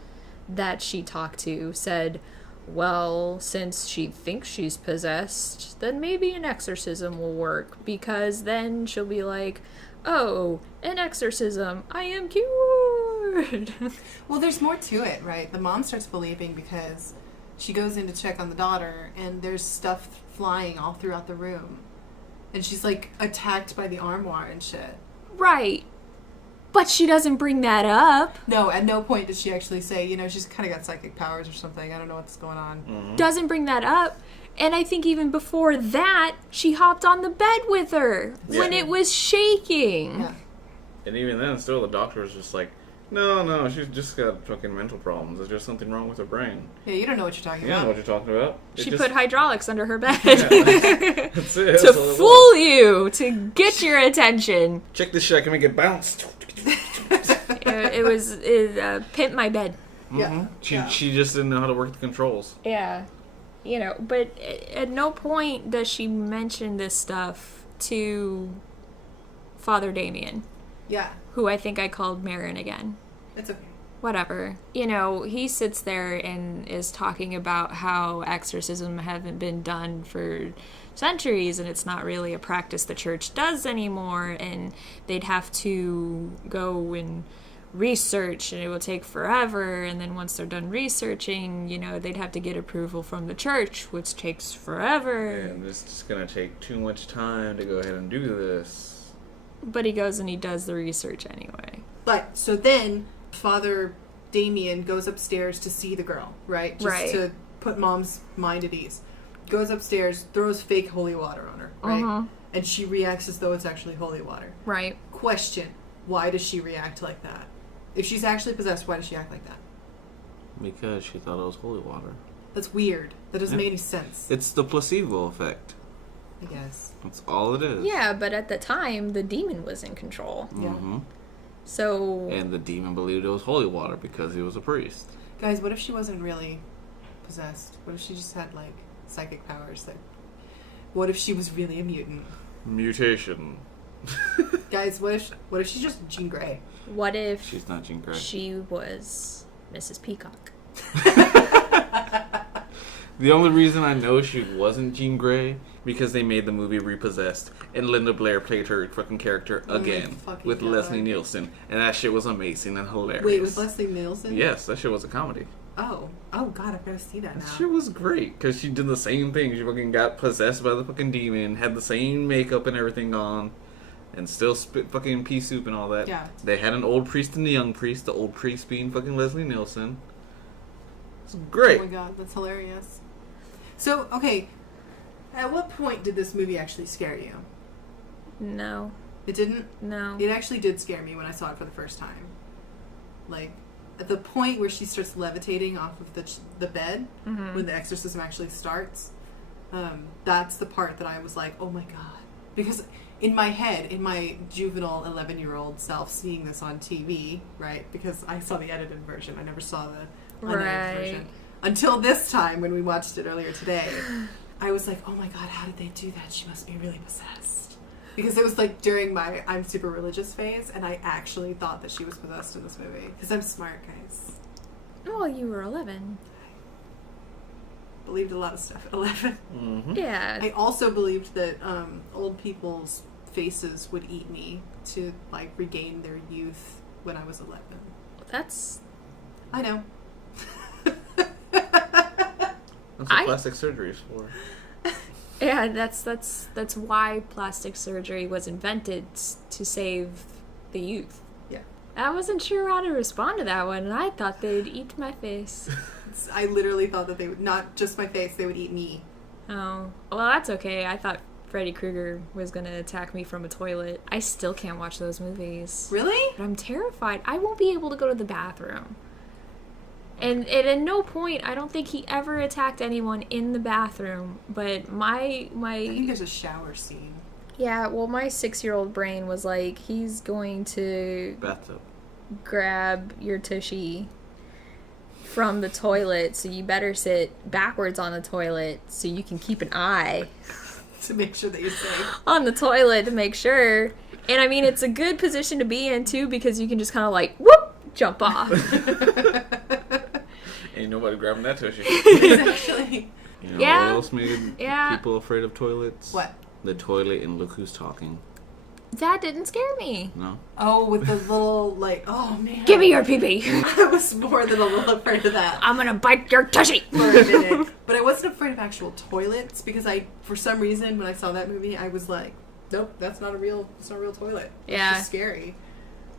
that she talked to said, well, since she thinks she's possessed, then maybe an exorcism will work because then she'll be like, oh, an exorcism, I am cured. Well, there's more to it, right? The mom starts believing because she goes in to check on the daughter and there's stuff flying all throughout the room. And she's attacked by the armoire and shit. Right. But she doesn't bring that up. No, at no point does she actually say, she's kind of got psychic powers or something. I don't know what's going on. Mm-hmm. Doesn't bring that up. And I think even before that, she hopped on the bed with her when Yeah. it was shaking. Yeah. And even then, still, the doctor was just like, no, she's just got fucking mental problems. There's just something wrong with her brain. Yeah, you don't know what you're talking You don't know about. what you're talking about. She put hydraulics under her bed. Yeah, that's it. To fool you, to get your attention. Check this shit, I can make it bounce. It was pimp my bed. Yeah. She just didn't know how to work the controls. Yeah. You know, but at no point does she mention this stuff to Father Damien. Yeah. Who I think I called Marin again. It's okay. Whatever. You know, he sits there and is talking about how exorcism haven't been done for centuries and it's not really a practice the church does anymore, and they'd have to go and research and it will take forever, and then once they're done researching, you know, they'd have to get approval from the church, which takes forever. And it's just gonna take too much time to go ahead and do this. But he goes and he does the research anyway. But, so then, Father Damien goes upstairs to see the girl, right? Just to put Mom's mind at ease. Goes upstairs, throws fake holy water on her, right? And she reacts as though it's actually holy water. Right. Question, why does she react like that? If she's actually possessed, why does she act like that? Because she thought it was holy water. That's weird. That doesn't make any sense. It's the placebo effect. I guess. That's all it is. Yeah, but at the time, the demon was in control. Yeah. So... And the demon believed it was holy water because he was a priest. Guys, what if she wasn't really possessed? What if she just had, like, psychic powers? Like, what if she was really a mutant? Mutation. Guys, what if she's just Jean Grey? What if She's not Jean Grey. she was Mrs. Peacock? The only reason I know she wasn't Jean Grey because they made the movie Repossessed and Linda Blair played her fucking character again with God. Leslie Nielsen, and that shit was amazing and hilarious. Wait, was Leslie Nielsen? Yes, that shit was a comedy. Oh God, I've got to see that now. That shit was great because she did the same thing. She fucking got possessed by the fucking demon, had the same makeup and everything on, and still spit fucking pea soup and all that. Yeah. They had an old priest and the young priest. The old priest being fucking Leslie Nielsen. It's great. Oh my God, that's hilarious. So, okay, at what point did this movie actually scare you? No. It didn't? No. It actually did scare me when I saw it for the first time. Like, at the point where she starts levitating off of the bed, when the exorcism actually starts, that's the part that I was like, oh my God. Because in my head, in my juvenile 11-year-old self seeing this on TV, right? Because I saw the edited version. I never saw the unedited version. Until this time when we watched it earlier today. I was like, oh my God, how did they do that? She must be really possessed. Because it was like during my I'm super religious phase, and I actually thought that she was possessed in this movie. Because I'm smart, guys. Oh, you were 11. Believed a lot of stuff at 11. Mm-hmm. Yeah. I also believed that old people's faces would eat me to like regain their youth when I was 11. That's... I know. That's what plastic surgery is for. Yeah, that's why plastic surgery was invented, to save the youth. Yeah. I wasn't sure how to respond to that one, and I thought they'd eat my face. I literally thought that they would, not just my face, they would eat me. Oh, well, that's okay. I thought Freddy Krueger was going to attack me from a toilet. I still can't watch those movies. Really? But I'm terrified. I won't be able to go to the bathroom. And at no point, I don't think he ever attacked anyone in the bathroom. But I think there's a shower scene. Yeah, well, my 6-year-old brain was like, he's going to Bathtub. grab your tushy from the toilet, so you better sit backwards on the toilet so you can keep an eye To make sure that you're safe. on the toilet to make sure. And I mean, it's a good position to be in, too, because you can just kind of like, whoop, jump off. Ain't nobody grabbing that tushy. Actually. You know Yeah. what else made people afraid of toilets? What? The toilet and Look Who's Talking. That didn't scare me. No? Oh, with the little, like, oh man. Give me your pee-pee. I was more than a little afraid of that I'm gonna bite your tushy. for a minute. But I wasn't afraid of actual toilets because for some reason, when I saw that movie, I was like, nope, it's not a real toilet. Yeah. It's just scary.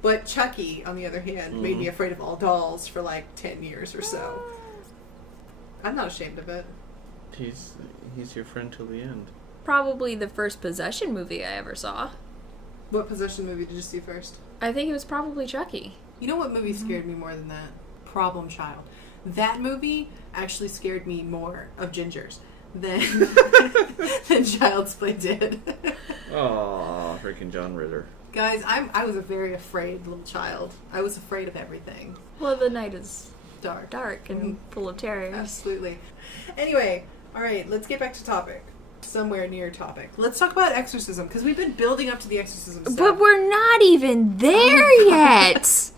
But Chucky, on the other hand, made me afraid of all dolls for like 10 years or so. I'm not ashamed of it. He's your friend till the end. Probably the first possession movie I ever saw. What possession movie did you see first? I think it was probably Chucky. You know what movie scared me more than that? Problem Child. That movie actually scared me more of gingers than than Child's Play did. Oh, freaking John Ritter. Guys, I was a very afraid little child. I was afraid of everything. Well, the night is Dark and full of terrors. Absolutely. Anyway, all right, let's get back to topic. Somewhere near topic. Let's talk about Exorcism, because we've been building up to the Exorcism stuff. But we're not even there yet.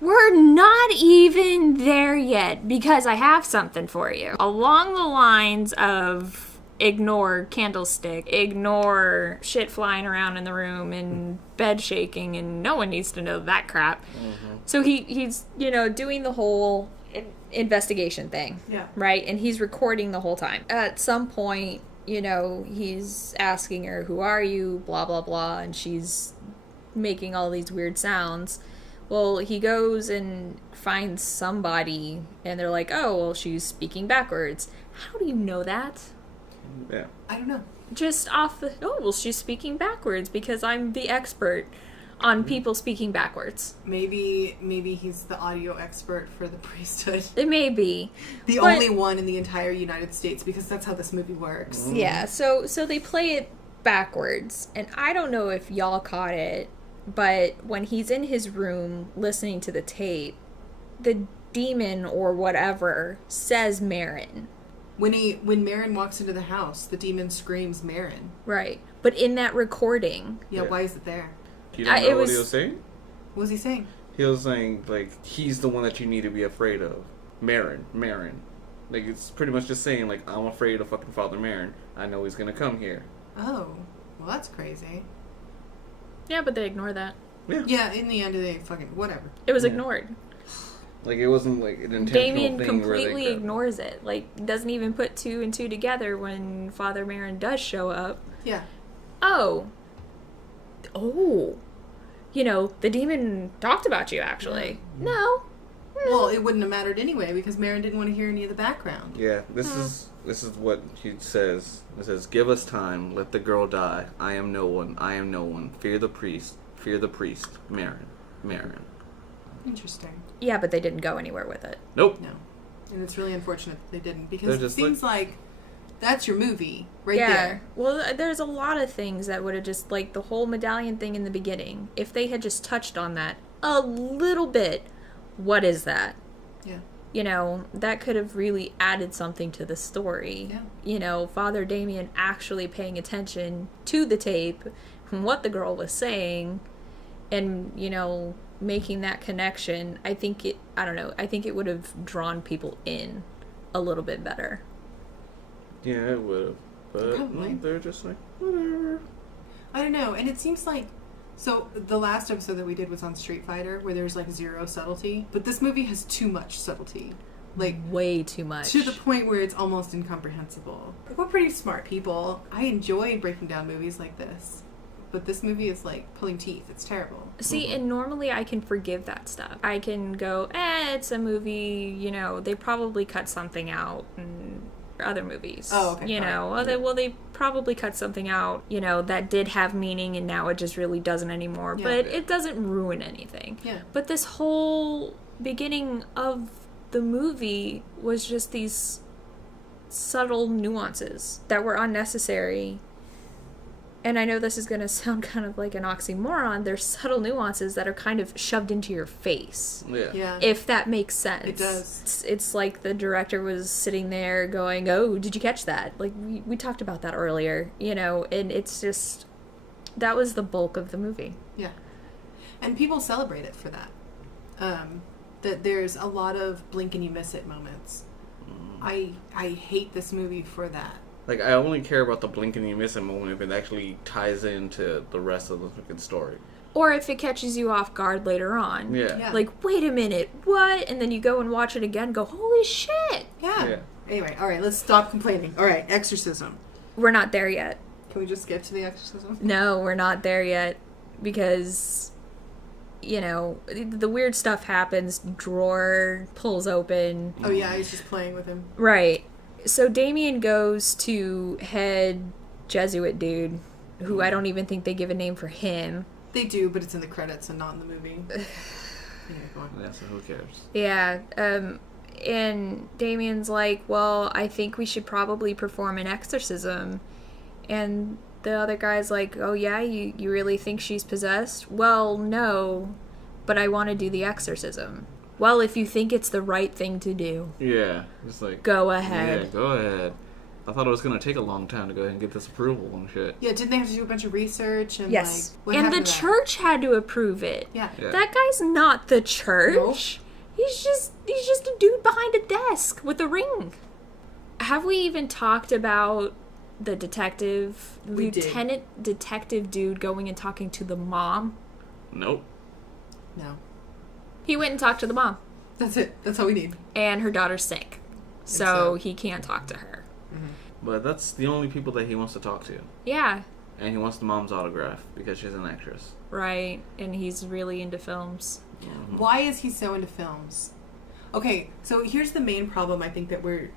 We're not even there yet, because I have something for you. Along the lines of ignore candlestick, ignore shit flying around in the room and bed shaking, and no one needs to know that crap. Mm-hmm. So he's doing the whole investigation thing. Yeah. Right? And he's recording the whole time. At some point, he's asking her, who are you, blah, blah, blah, and she's making all these weird sounds. Well, he goes and finds somebody, and they're like, oh, well, she's speaking backwards. How do you know that? Yeah. I don't know. Just off the, oh, well, she's speaking backwards because I'm the expert on people speaking backwards. Maybe he's the audio expert for the priesthood. It may be. The only one in the entire United States, because that's how this movie works. Mm-hmm. Yeah, so they play it backwards, and I don't know if y'all caught it, but when he's in his room listening to the tape, the demon or whatever says Marin. When Marin walks into the house, the demon screams Marin. Right. But in that recording... Yeah, why is it there? You don't know what he was saying? What was he saying? He was saying, like, he's the one that you need to be afraid of. Marin. Like, it's pretty much just saying, like, I'm afraid of fucking Father Marin. I know he's gonna come here. Oh. Well, that's crazy. Yeah, but they ignore that. Yeah, in the end of the day, fucking whatever. It was ignored. Like, it wasn't, like, an intentional Damien thing completely where they ignors it. Like, doesn't even put two and two together when Father Marin does show up. Yeah. Oh. The demon talked about you, actually. No. Well, it wouldn't have mattered anyway, because Marin didn't want to hear any of the background. Yeah, this is what he says. It says, give us time, let the girl die. I am no one. Fear the priest, Marin. Interesting. Yeah, but they didn't go anywhere with it. Nope. No. And it's really unfortunate that they didn't, because it seems like that's your movie right there. Well, there's a lot of things that would have just, like, the whole medallion thing in the beginning, if they had just touched on that a little bit, what is that? Yeah. That could have really added something to the story. Yeah. Father Damien actually paying attention to the tape, what the girl was saying, and, making that connection. I think it would have drawn people in a little bit better. Yeah, it would have. But Probably. They're just like, whatever. I don't know. And it seems like... So, the last episode that we did was on Street Fighter, where there's, like, zero subtlety. But this movie has too much subtlety. Like... Way too much. To the point where it's almost incomprehensible. We're pretty smart people. I enjoy breaking down movies like this. But this movie is, like, pulling teeth. It's terrible. See, and normally I can forgive that stuff. I can go, it's a movie, they probably cut something out in other movies. Oh, okay. They probably cut something out, that did have meaning and now it just really doesn't anymore. Yeah. But it doesn't ruin anything. Yeah. But this whole beginning of the movie was just these subtle nuances that were unnecessary. And I know this is going to sound kind of like an oxymoron. There's subtle nuances that are kind of shoved into your face. Yeah. If that makes sense. It does. It's like the director was sitting there going, oh, did you catch that? Like, we talked about that earlier, and it's just, that was the bulk of the movie. Yeah. And people celebrate it for that. That there's a lot of blink and you miss it moments. I hate this movie for that. Like, I only care about the blink and you miss it moment if it actually ties into the rest of the fucking story. Or if it catches you off guard later on. Yeah. Like, wait a minute, what? And then you go and watch it again and go, holy shit! Yeah. Anyway, alright, let's stop complaining. Alright, Exorcism. We're not there yet. Can we just get to the Exorcism? No, we're not there yet. Because, the weird stuff happens. Drawer pulls open. Oh yeah, he's just playing with him. Right. So Damien goes to head Jesuit dude who I don't even think they give a name for him. They do, but it's in the credits and not in the movie. Yeah, go on. Yeah, so who cares? Yeah, and Damien's like, well, I think we should probably perform an exorcism. And the other guy's like, oh yeah, you really think she's possessed? Well, no, but I want to do the exorcism. Well, if you think it's the right thing to do. Yeah, it's like... Go ahead. Yeah, go ahead. I thought it was going to take a long time to go ahead and get this approval and shit. Yeah, didn't they have to do a bunch of research? And Yes. Like, what And the happened to that? church had to approve it. Yeah. That guy's not the church. Nope. He's just a dude behind a desk with a ring. Have we even talked about the detective, We did. lieutenant detective dude going and talking to the mom? Nope. No. He went and talked to the mom. That's it. That's all we need. And her daughter's sick. So so- he can't talk to her. But that's the only people that he wants to talk to. Yeah, And he wants the mom's autograph because she's an actress. right. And he's really into films. Why is he so into films? Okay, so here's the main problem I think that we're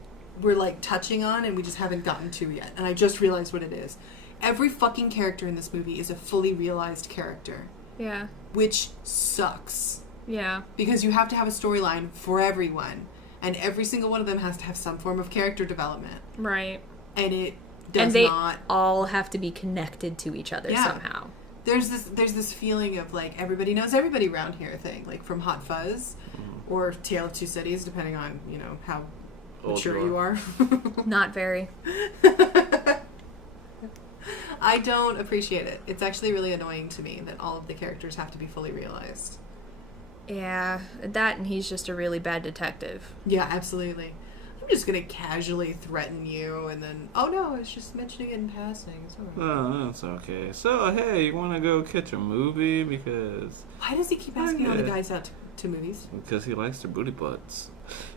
like touching on and we just haven't gotten to yet. And I just realized what it is. Every fucking character in this movie is a fully realized character, Yeah. which sucks. Yeah. Because you have to have a storyline for everyone. And every single one of them has to have some form of character development. Right. And it does And they not. all have to be connected to each other Yeah. somehow. There's this feeling of like everybody knows everybody around here thing, like from Hot Fuzz or Tale of Two Cities, depending on, you know, how Old mature you you are. Not very. I don't appreciate it. It's actually really annoying to me that all of the characters have to be fully realized. Yeah, that and he's just a really bad detective. Yeah, absolutely. I'm just gonna casually threaten you and then, oh no, I was just mentioning it in passing. It's all right. Oh, that's okay. So, hey, you want to go catch a movie? Because Why does he keep asking all the yeah. guys out to movies? he likes their booty butts.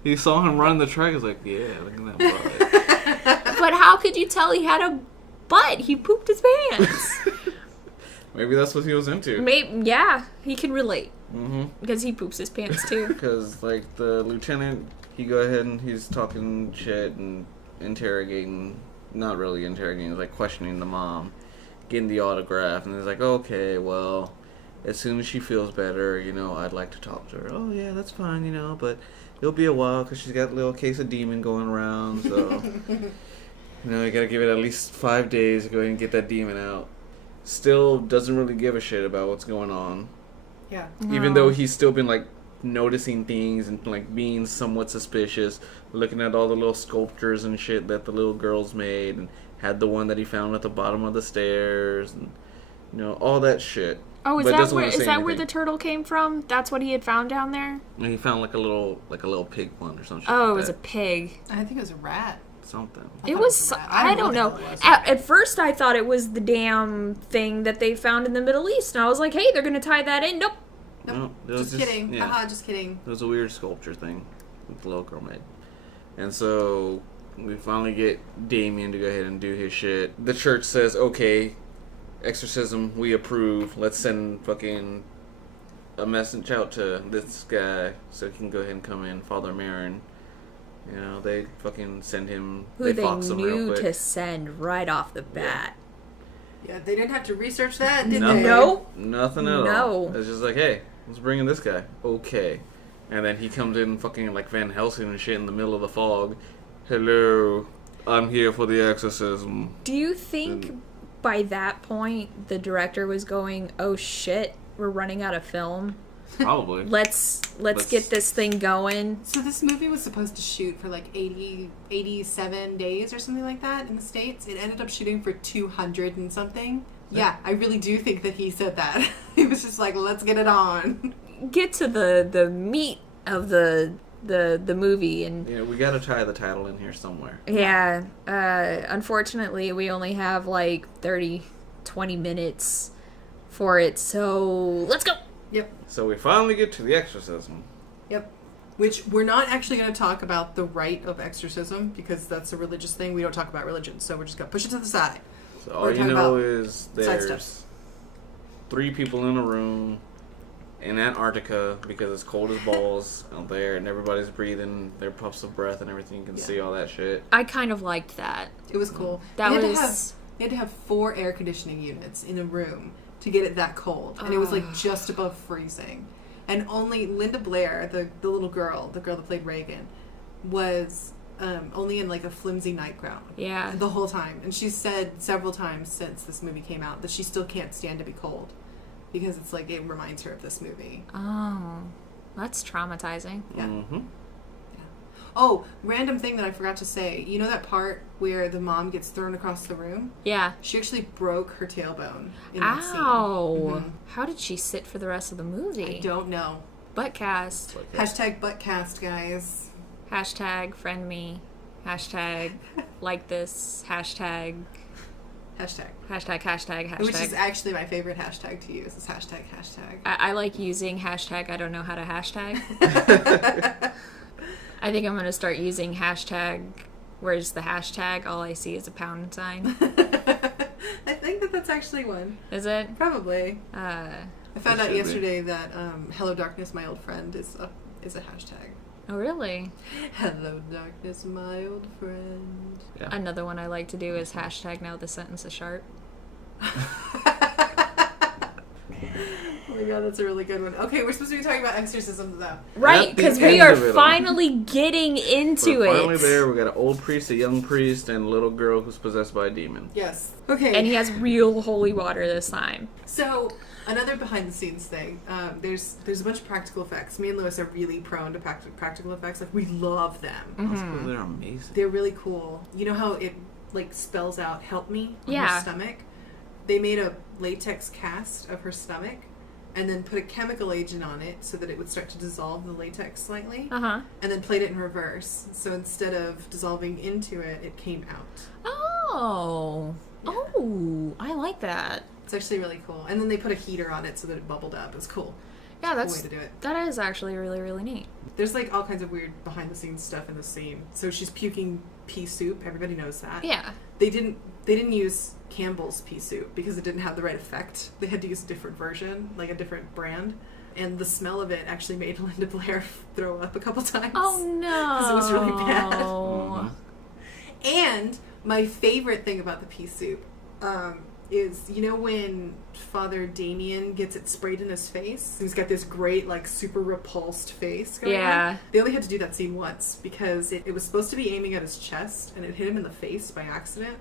He saw him run the track. He's like, yeah, look at that butt. But how could you tell he had a butt? He pooped his pants. Maybe that's what he was into. Maybe, yeah, he can relate. Mm-hmm. Because he poops his pants too. Because, like, the lieutenant, he go ahead and he's talking shit and interrogating, not really interrogating, like questioning the mom, getting the autograph, and he's like, okay, well, as soon as she feels better, you know, I'd like to talk to her. Oh, yeah, that's fine, you know, but it'll be a while because she's got a little case of demon going around, so, you know, you gotta give it at least 5 days to go ahead and get that demon out. Still doesn't really give a shit about what's going on. Yeah. Even though he's still been, like, noticing things and, like, being somewhat suspicious, looking at all the little sculptures and shit that the little girls made, and had the one that he found at the bottom of the stairs, and, you know, all that shit. Oh, But doesn't wanna say where anything. the turtle came from? That's what he had found down there? And he found, like, a little pig one or something. Oh, like it was a that. pig. I think it was a rat. Something. I It thought was, a rat. I don't know. what the hell it was. At first I thought it was the damn thing that they found in the Middle East. And I was like, hey, they're going to tie that in. Nope. Nope. No, it was Just kidding. Yeah. Haha, just kidding. It was a weird sculpture thing that the little girl made. And so we finally get Damien to go ahead and do his shit. The church says, okay, exorcism, we approve. Let's send fucking a message out to this guy so he can go ahead and come in, Father Marin. You know, they fucking send him. Who they fox him real knew quick. to send right off the bat. Yeah, they didn't have to research that, did Nothing. they? Nope. Nothing at all. No. It's just like, hey, let's bring in this guy. Okay. And then he comes in fucking like Van Helsing and shit in the middle of the fog. Hello, I'm here for the exorcism. Do you think by that point the director was going, oh shit, we're running out of film? Probably. Let's get this thing going. So this movie was supposed to shoot for like 87 days or something like that in the States. It ended up shooting for 200 and something. Yeah, I really do think that he said that. He was just like, let's get it on. Get to the meat of the movie and Yeah, we gotta tie the title in here somewhere. yeah, unfortunately we only have like 20 minutes for it, so let's go. Yep. So we finally get to the exorcism. Yep. Which we're not actually going to talk about the rite of exorcism because that's a religious thing. We don't talk about religion, so we're just going to push it to the side. So all We're you talking know about is side there's stuff. 3 people in a room in Antarctica because it's cold as balls out there and everybody's breathing their puffs of breath and everything. You can Yeah. see all that shit. I kind of liked that. It was cool. That They had was to have They had to have 4 air conditioning units in a room to get it that cold. And it was like just above freezing. And only Linda Blair, the little girl, the girl that played Reagan, was only in like a flimsy nightgown. Yeah. The whole time. And she's said several times since this movie came out that she still can't stand to be cold. Because it's like, it reminds her of this movie. Oh, that's traumatizing. Yeah. Mm-hmm. Oh, random thing that I forgot to say. You know that part where the mom gets thrown across the room? Yeah. She actually broke her tailbone in that scene. Ow. Mhm. How did she sit for the rest of the movie? I don't know. Butt cast. Hashtag buttcast, guys. Hashtag friend me. Hashtag like this. Hashtag. Hashtag. Which is actually my favorite hashtag to use, is hashtag. I like using hashtag I don't know how to hashtag. I think I'm going to start using hashtag where's the hashtag? All I see is a pound sign. I think that's actually one. Is it? Probably. I found out yesterday be. that Hello Darkness, my old friend is a hashtag. Oh, really? Hello Darkness, my old friend. Yeah. Another one I like to do is hashtag now the sentence is sharp. Oh my god, that's a really good one. Okay, we're supposed to be talking about exorcisms though. Right, At the because we end are of it all. finally getting into We're it. finally there. We got an old priest, a young priest, and a little girl who's possessed by a demon. Yes. Okay. And he has real holy water this time. So, another behind the scenes thing. There's a bunch of practical effects. Me and Lewis are really prone to practical effects. Like, we love them. Oh, they're amazing. They're really cool. You know how it, like, spells out, help me, on Yeah. her stomach? They made a latex cast of her stomach and then put a chemical agent on it so that it would start to dissolve the latex slightly. Uh-huh. And then played it in reverse. So instead of dissolving into it, it came out. Oh. Yeah. Oh, I like that. It's actually really cool. And then they put a heater on it so that it bubbled up. It was cool. Yeah, Cool that's way to do it. that is actually really, really neat. There's like all kinds of weird behind the scenes stuff in the scene. So she's puking pea soup. Everybody knows that. Yeah. They didn't use Campbell's pea soup because it didn't have the right effect. They had to use a different version, like a different brand. And the smell of it actually made Linda Blair throw up a couple times. Oh no. 'Cause it was really bad. Mhm. And my favorite thing about the pea soup is, you know when Father Damien gets it sprayed in his face? He's got this great, like, super repulsed face going Yeah. on. They only had to do that scene once because it was supposed to be aiming at his chest and it hit him in the face by accident.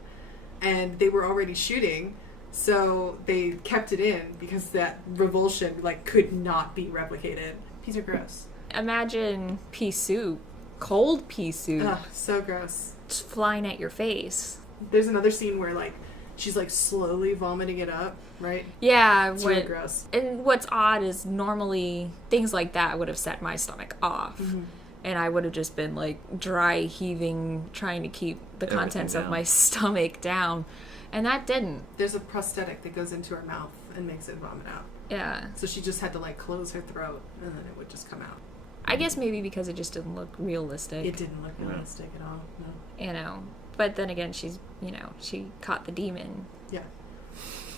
And they were already shooting, so they kept it in because that revulsion, like, could not be replicated. Peas are gross. Imagine pea soup, cold pea soup, Ugh, so gross. just flying at your face. There's another scene where, like, she's, like, slowly vomiting it up, right? Yeah, It's really gross. And what's odd is normally things like that would have set my stomach off. Mm-hmm. And I would have just been like dry heaving, trying to keep the Everything contents of down. my stomach down. And that didn't. There's a prosthetic that goes into her mouth and makes it vomit out. Yeah. So she just had to, like, close her throat and then it would just come out. I guess maybe because it just didn't look realistic. It didn't look realistic at all, no. You know. But then again, she's, you know, she caught the demon. Yeah.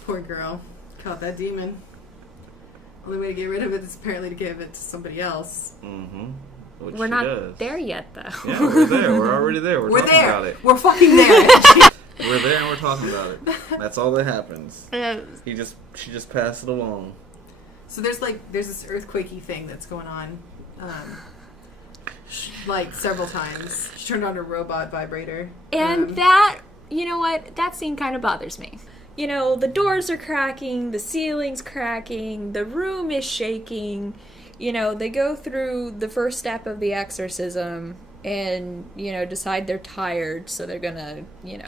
Poor girl. Caught that demon. Only way to get rid of it is apparently to give it to somebody else. Mm-hmm. Which We're she not does. there yet, though. Yeah, we're there. We're already there. We're talking there. about it. We're fucking there. We're there and we're talking about it. That's all that happens. She just passed it along. So there's this earthquakey thing that's going on, like, several times. She turned on her robot vibrator. And that, you know what, that scene kind of bothers me. You know, the doors are cracking, the ceiling's cracking, the room is shaking. You know, they go through the first step of the exorcism and, you know, decide they're tired, so they're gonna, you know,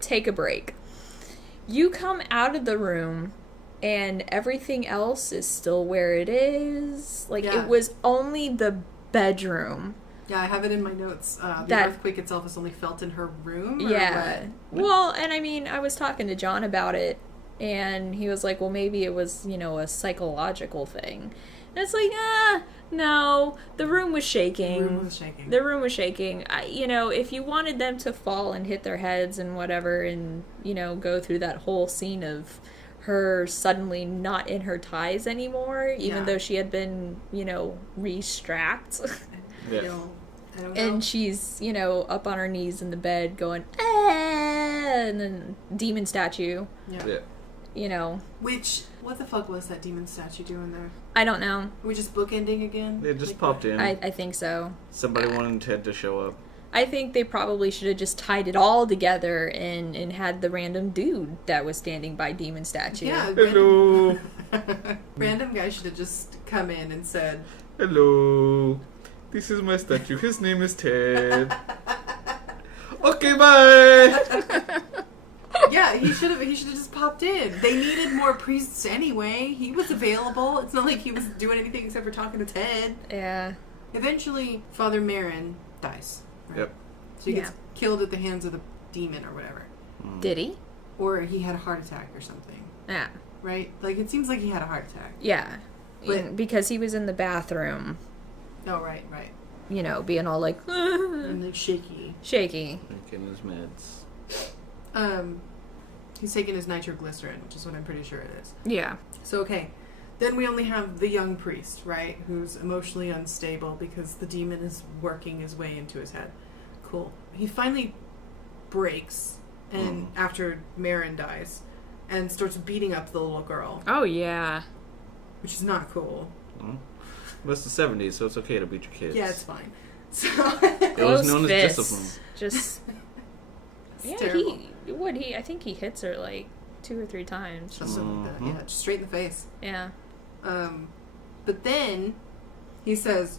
Take a break. You come out of the room and everything else is still where it is. Like, Yeah. it was only the bedroom. Yeah, I have it in my notes. The That- earthquake itself is only felt in her room? Or Yeah. what? Well, and I mean, I was talking to John about it, and he was like, well, maybe it was, you know, a psychological thing. And it's like, no, the room was shaking. The room was shaking. The room was shaking. You know, if you wanted them to fall and hit their heads and whatever, and, you know, go through that whole scene of her suddenly not in her ties anymore, even Yeah. though she had been, you know, re-strapped. Yeah. I don't know. And she's, you know, up on her knees in the bed going, and then demon statue, Yeah. you know. Which, what the fuck was that demon statue doing there? I don't know. Are we just bookending again? It just popped in. I think so. Somebody wanted Ted to show up. I think they probably should have just tied it all together and had the random dude that was standing by demon statue. Yeah. Hello. Random guy should have just come in and said, Hello. This is my statue. His name is Ted. Okay, bye. yeah, he should have just popped in. They needed more priests anyway. He was available. It's not like he was doing anything except for talking to Ted. Yeah. Eventually, Father Marin dies. Right? Yep. So he gets killed at the hands of the demon or whatever. Did he? Or he had a heart attack or something. Yeah. Right? Like, it seems like he had a heart attack. Yeah. But- Because he was in the bathroom, Oh, right. you know, being all like, And like shaky. shaky. Taking his meds. He's taking his nitroglycerin, which is what I'm pretty sure it is. Yeah. So, okay. Then we only have the young priest, right? Who's emotionally unstable because the demon is working his way into his head. Cool. He finally breaks, and after Marin dies, and starts beating up the little girl, Oh, yeah. which is not cool. Well, it's the 70s, so it's okay to beat your kids. Yeah, it's fine. So, It was known as fists. discipline. Just... it's yeah, terrible. I think he hits her like 2 or 3 times. Something like that. Yeah, just straight in the face. Yeah. But then he says,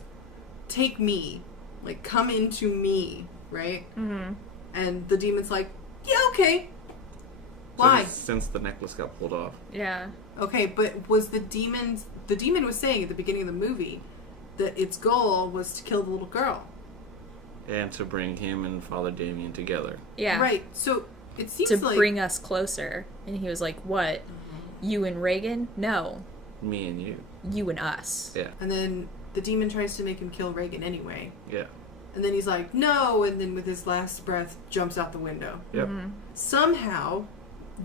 "Take me, like come into me," right? Mm-hmm. And the demon's like, "Yeah, okay." So Why? Since the necklace got pulled off. Yeah. Okay, but was the demon was saying at the beginning of the movie that its goal was to kill the little girl. And to bring him and Father Damien together. Yeah. Right. So it seems To like bring us closer. And he was like, what? You and Reagan? No. Me and you. You and us. Yeah. And then the demon tries to make him kill Reagan anyway. Yeah. And then he's like, "No," and then with his last breath jumps out the window. Yep. Somehow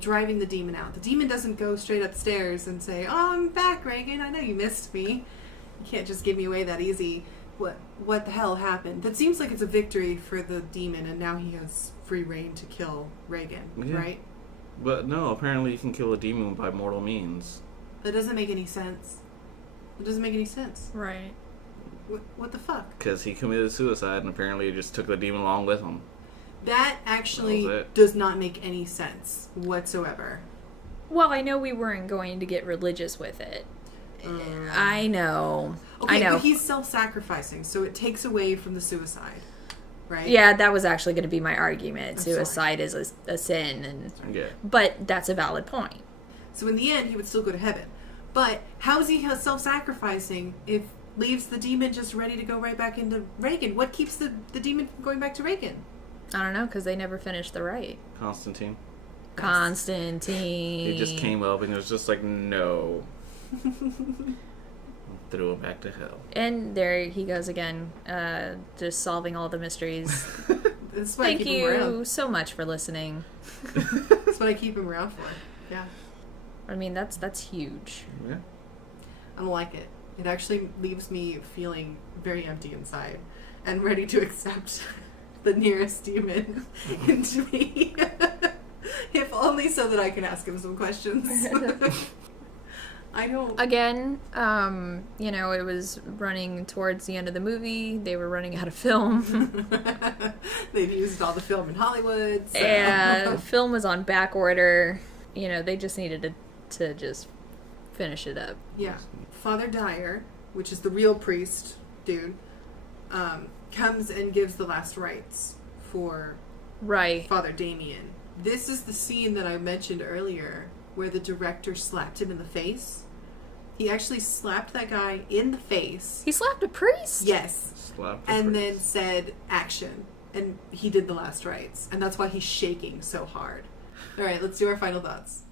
driving the demon out. The demon doesn't go straight upstairs and say, "Oh, I'm back, Reagan. I know you missed me. You can't just give me away that easy." What the hell happened? That seems like it's a victory for the demon, and now he has free reign to kill Reagan, Yeah. right? But no, apparently you can kill a demon by mortal means. That doesn't make any sense. It doesn't make any sense. Right. What the fuck? Because he committed suicide and apparently he just took the demon along with him. That actually That was it. does not make any sense whatsoever. Well, I know we weren't going to get religious with it. I know. Okay, I know. but he's self-sacrificing, so it takes away from the suicide, right? Yeah, that was actually going to be my argument. I'm sorry. Suicide is a sin, and Yeah. but that's a valid point. So in the end, he would still go to heaven. But how is he self-sacrificing if leaves the demon just ready to go right back into Reagan? What keeps the demon from going back to Reagan? I don't know, because they never finished the rite. Constantine. Constantine. He just came up and it was just like, no. Threw him back to hell. And there he goes again, just solving all the mysteries. That's what I Thank keep him around. you so much for listening. That's what I keep him around for. Yeah. I mean, that's huge. Yeah. I don't like it. It actually leaves me feeling very empty inside and ready to accept the nearest demon into me. If only so that I can ask him some questions. I don't... Again, you know, it was running towards the end of the movie. They were running out of film. They've used all the film in Hollywood. So. And film was on back order. You know, they just needed to just finish it up. Yeah. Father Dyer, which is the real priest dude, comes and gives the last rites for Right. Father Damien. This is the scene that I mentioned earlier where the director slapped him in the face. He actually slapped that guy in the face. He slapped a priest? Yes. Slap the And priest. then said, "Action." And he did the last rites. And that's why he's shaking so hard. All right, let's do our final thoughts.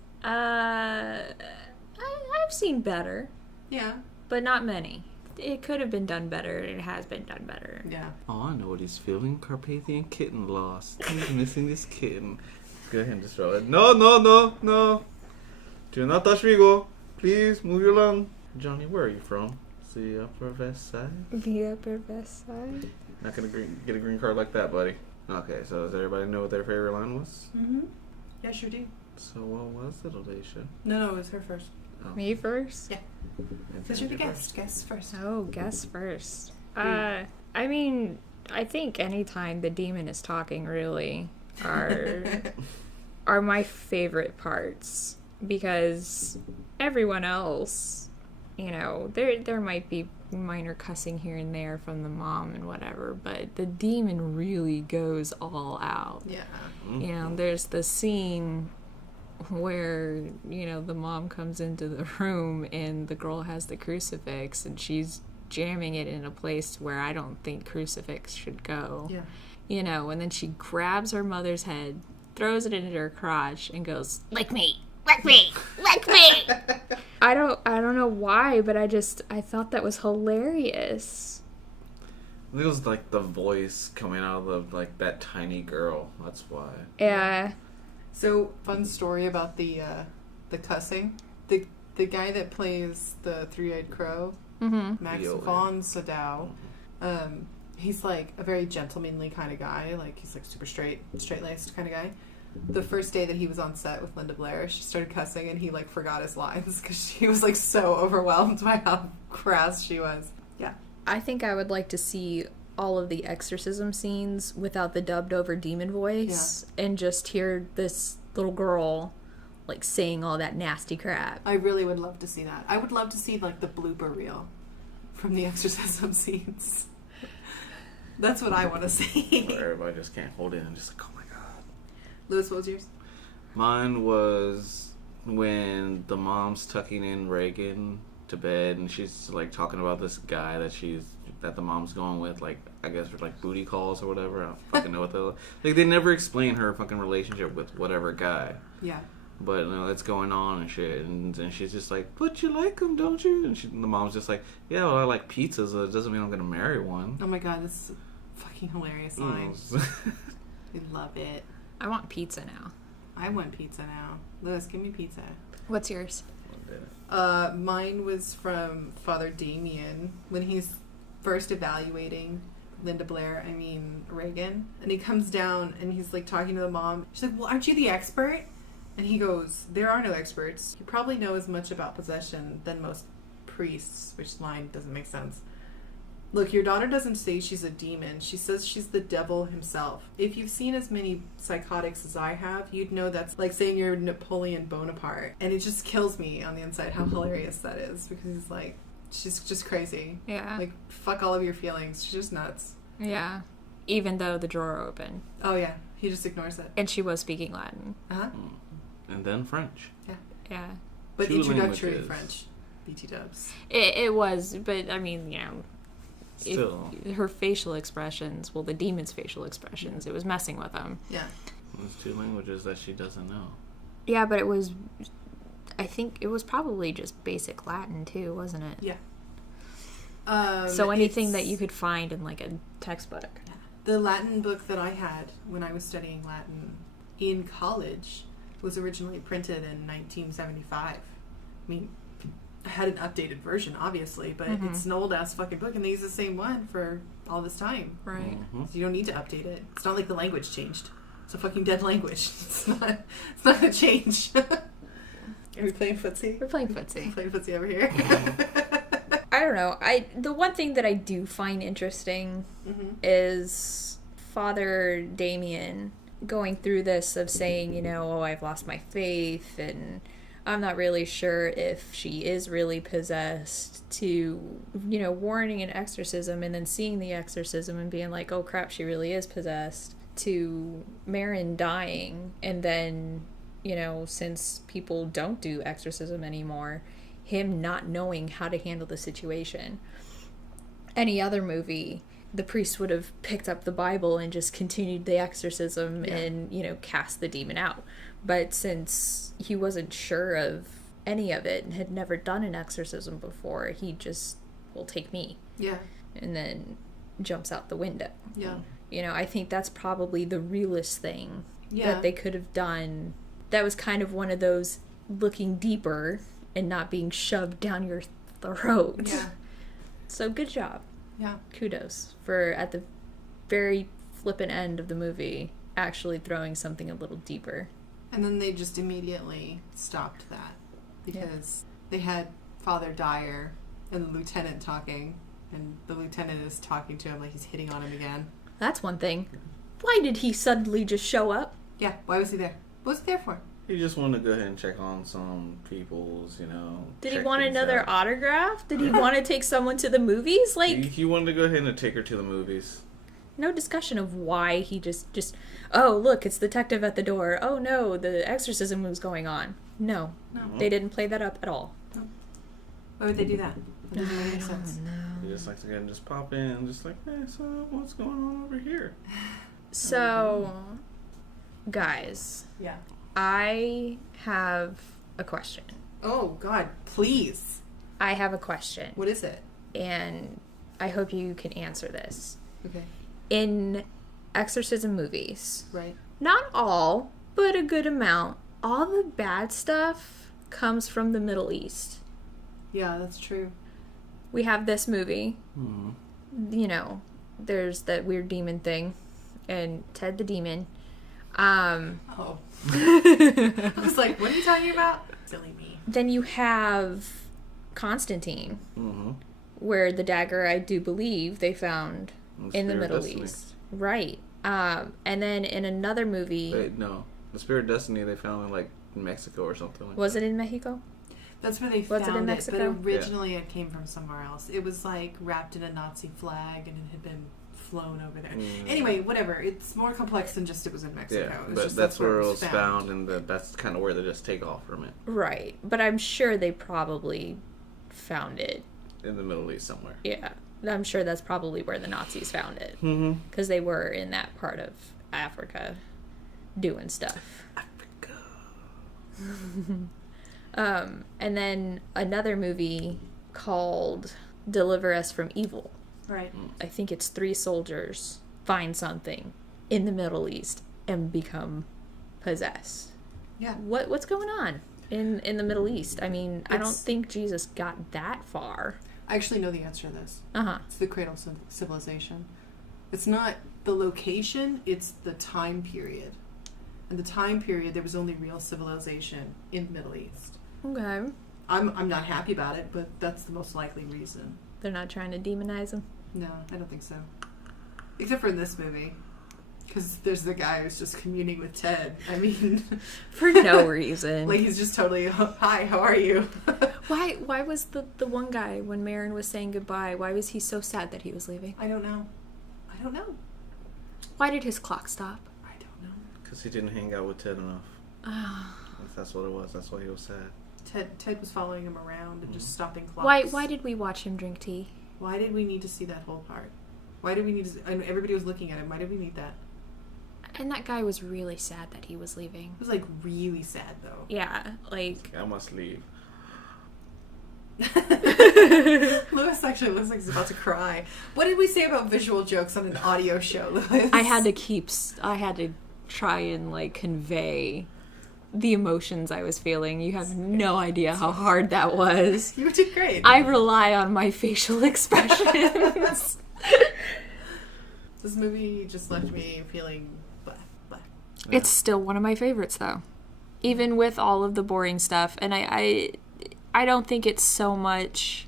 I've seen better, Yeah. but not many. It could have been done better. It has been done better. Yeah. Oh, I know what he's feeling. Carpathian kitten lost. He's missing this kitten. Go ahead and destroy it. No, no, no, no. Do not touch Vigo. Please, move your lung. Johnny, where are you from? The Upper West Side? The Upper West Side? Not gonna get a green card like that, buddy. Okay, so does everybody know what their favorite line was? Mm-hmm. Yeah, sure do. So what was it, Alicia? No, it was her first. Oh. Me first? Yeah. Because you're the guest. Guest first. Oh, guess first. I mean, I think anytime the demon is talking really are my favorite parts, because everyone else, you know, there might be minor cussing here and there from the mom and whatever, but the demon really goes all out. Yeah. You know, there's the scene where, you know, the mom comes into the room and the girl has the crucifix and she's jamming it in a place where I don't think crucifix should go. Yeah. You know, and then she grabs her mother's head, throws it into her crotch, and goes, "Lick me! Lick me! Lick me!" I don't know why, but I thought that was hilarious. I think it was like the voice coming out of like that tiny girl. That's why. Yeah. So, fun story about the cussing. The guy that plays the three-eyed crow, Max Yo, von Sydow, he's like a very gentlemanly kind of guy. Like, he's like super straight-laced kind of guy. The first day that he was on set with Linda Blair, she started cussing and he like forgot his lines because she was like so overwhelmed by how crass she was. Yeah. I think I would like to see all of the exorcism scenes without the dubbed over demon voice and just hear this little girl like saying all that nasty crap. I really would love to see that. I would love to see like the blooper reel from the exorcism scenes. That's what I want to see. Where everybody just can't hold it and just like, oh my god. Lewis, what was yours? Mine was when the mom's tucking in Reagan to bed and she's like talking about this guy that the mom's going with, like, I guess for like booty calls or whatever. I don't fucking know what the like. They never explain her fucking relationship with whatever guy. Yeah. But you know, it's going on and shit, and she's just like, "But you like him, don't you?" And the mom's just like, "Yeah, well, I like pizzas. It doesn't mean I'm gonna marry one." Oh my god, this is a fucking hilarious line. I love it. I want pizza now. I want pizza now. Lewis, give me pizza. What's yours? Mine was from Father Damien when he's first evaluating Reagan, and he comes down and he's like talking to the mom. She's like, "Well, aren't you the expert?" And he goes, "There are no experts. You probably know as much about possession than most priests," which line doesn't make sense. "Look, your daughter doesn't say she's a demon. She says she's the devil himself. If you've seen as many psychotics as I have, you'd know that's like saying you're Napoleon Bonaparte." And it just kills me on the inside how hilarious that is, because he's like, she's just crazy. Yeah. Like, fuck all of your feelings. She's just nuts. Yeah. Even though the drawer opened. Oh, yeah. He just ignores it. And she was speaking Latin. Uh-huh. And then French. Yeah. Yeah. But Two introductory languages. French. BT dubs. It was, but I mean, you know, Still. her facial expressions, well, the demon's facial expressions, it was messing with them. Yeah. There's two languages that she doesn't know. Yeah, but I think it was probably just basic Latin too, wasn't it? Yeah. So anything that you could find in like a textbook. The Latin book that I had when I was studying Latin in college was originally printed in 1975. I mean, I had an updated version, obviously, but it's an old-ass fucking book, and they use the same one for all this time. Right. Mm-hmm. So you don't need to update it. It's not like the language changed. It's a fucking dead language. It's not gonna change. Are we playing footsie? We're playing footsie. Playing footsie over here. I don't know. The one thing that I do find interesting is Father Damien going through this of saying, you know, "Oh, I've lost my faith and I'm not really sure if she is really possessed," to, you know, warning an exorcism and then seeing the exorcism and being like, "Oh crap, she really is possessed," to Marin dying, and then, you know, since people don't do exorcism anymore, him not knowing how to handle the situation. Any other movie, the priest would have picked up the Bible and just continued the exorcism and, you know, cast the demon out. But since he wasn't sure of any of it and had never done an exorcism before, he just, "Well, take me." Yeah. And then jumps out the window. Yeah. You know, I think that's probably the realest thing Yeah. that they could have done. That was kind of one of those looking deeper and not being shoved down your throat. Yeah. So good job. Yeah. Kudos for, at the very flippant end of the movie, actually throwing something a little deeper. And then they just immediately stopped that because they had Father Dyer and the lieutenant talking, and the lieutenant is talking to him like he's hitting on him again. That's one thing. Why did he suddenly just show up? Yeah, why was he there? What was he there for? He just wanted to go ahead and check on some people's, Did he want another autograph? Did he want to take someone to the movies? Like, he wanted to go ahead and take her to the movies. No discussion of why he just oh, look, it's the detective at the door. Oh no, the exorcism was going on. No. They didn't play that up at all. No. Why would they do that? It doesn't make any sense. He just likes to go ahead and just pop in, just like, hey, so what's going on over here? So, guys. Yeah. I have a question. Oh, God, please. I have a question. What is it? And I hope you can answer this. Okay. In exorcism movies, Right. not all, but a good amount, all the bad stuff comes from the Middle East. Yeah, that's true. We have this movie. Mm-hmm. There's that weird demon thing, and Ted the Demon. Oh. I was like, what are you talking about? Silly me. Then you have Constantine, where the dagger, I do believe, they found in the Middle East. Right. And then in another movie... The Spirit of Destiny they found in, like, Mexico or something like Was that. it in Mexico? That's where they Was found it in it, Mexico? but originally it came from somewhere else. It was, like, wrapped in a Nazi flag, and it had been flown over there. Anyway, whatever. It's more complex than just it was in Mexico. Yeah, It's but just that's where it was found, and that's kind of where they just take off from it. Right. But I'm sure they probably found it. In the Middle East somewhere. Yeah. I'm sure that's probably where the Nazis found it. Mm-hmm. Because they were in that part of Africa doing stuff. Africa. And then another movie called Deliver Us from Evil. Right. I think it's 3 soldiers find something in the Middle East and become possessed. Yeah. What's going on in the Middle East? I mean, I don't think Jesus got that far. I actually know the answer to this. Uh-huh. It's the cradle of civilization. It's not the location, it's the time period. In the time period, there was only real civilization in the Middle East. Okay. I'm not happy about it, but that's the most likely reason. They're not trying to demonize them? No, I don't think so. Except for in this movie. Because there's the guy who's just communing with Ted. I mean... For no reason. Like, he's just totally, hi, how are you? Why was the one guy, when Marin was saying goodbye, why was he so sad that he was leaving? I don't know. Why did his clock stop? I don't know. Because he didn't hang out with Ted enough. If that's what it was. That's why he was sad. Ted was following him around and just stopping clocks. Why did we watch him drink tea? Why did we need to see that whole part? Why did we need to... And everybody was looking at him. Why did we need that? And that guy was really sad that he was leaving. It was, like, really sad, though. Yeah, like... I must leave. Lewis actually looks like he's about to cry. What did we say about visual jokes on an audio show, Lewis? I had to try and, like, convey the emotions I was feeling. You have no idea how hard that was. You did great. I rely on my facial expressions. This movie just left me feeling blah. Yeah. It's still one of my favorites, though. Even with all of the boring stuff. And I don't think it's so much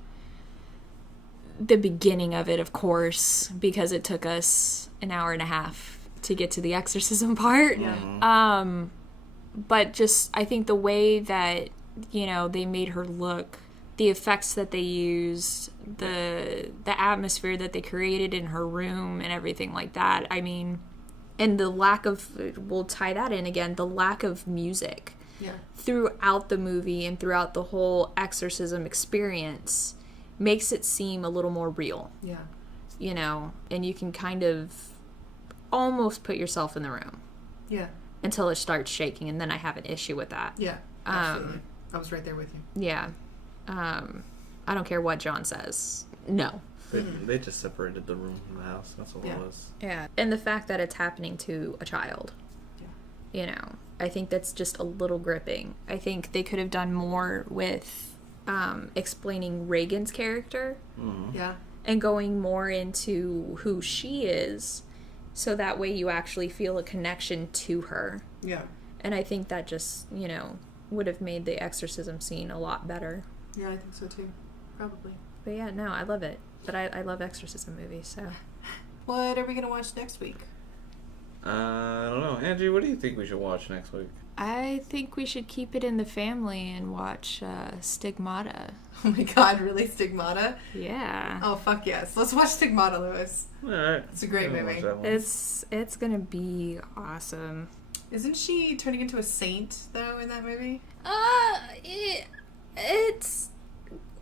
the beginning of it, of course, because it took us an hour and a half to get to the exorcism part. Yeah. But just, I think the way that, they made her look, the effects that they used, the atmosphere that they created in her room and everything like that. I mean, and the lack of, we'll tie that in again, the lack of music throughout the movie and throughout the whole exorcism experience makes it seem a little more real. Yeah. And you can kind of almost put yourself in the room. Yeah. Until it starts shaking, and then I have an issue with that. Yeah, absolutely. I was right there with you. Yeah. I don't care what John says. No. They just separated the room from the house. That's all it was. Yeah. And the fact that it's happening to a child. Yeah. I think that's just a little gripping. I think they could have done more with explaining Reagan's character. Mm-hmm. Yeah. And going more into who she is. So that way you actually feel a connection to her. Yeah. And I think that just, would have made the exorcism scene a lot better. Yeah, I think so too. Probably. But yeah, no, I love it. But I love exorcism movies, so. What are we going to watch next week? I don't know. Angie, what do you think we should watch next week? I think we should keep it in the family and watch Stigmata. Oh my god, really? Stigmata? Yeah. Oh, fuck yes. Let's watch Stigmata, Lewis. Alright. It's a great movie. It's gonna be awesome. Isn't she turning into a saint, though, in that movie? It's...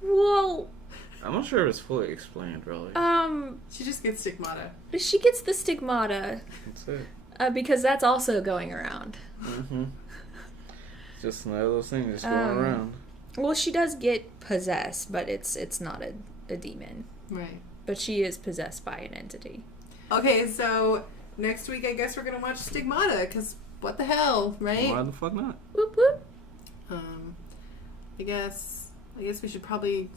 Well... I'm not sure if it's fully explained, really. She just gets Stigmata. She gets the Stigmata. That's it. Because that's also going around. Mm-hmm. Just one of those things just going around. Well, she does get possessed, but it's not a demon. Right. But she is possessed by an entity. Okay, so next week I guess we're going to watch Stigmata, because what the hell, right? Why the fuck not? Whoop whoop. I guess we should probably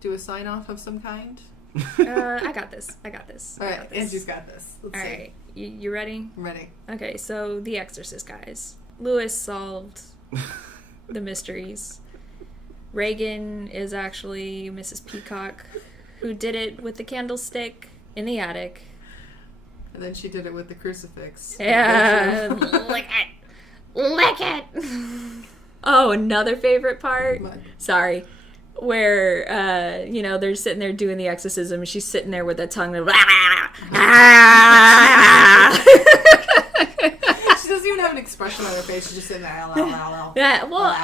do a sign-off of some kind. I got this. All right, Angie's got this. Let's see. All right. You ready? I'm ready. Okay, so The Exorcist, guys. Lewis solved the mysteries. Reagan is actually Mrs. Peacock, who did it with the candlestick in the attic. And then she did it with the crucifix. Yeah. Lick it. Oh, another favorite part? What? Sorry. Where, they're sitting there doing the exorcism, and she's sitting there with that tongue. She doesn't even have an expression on her face. She's just sitting there. Yeah, well,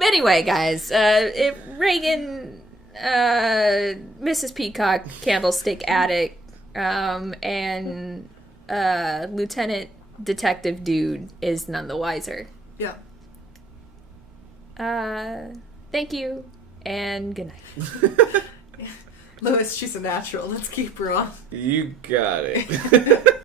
anyway, guys, if Reagan, Mrs. Peacock, Candlestick Attic, and Lieutenant Detective Dude is none the wiser. Yeah. Thank you, and good night. Lewis, she's a natural. Let's keep her on. You got it.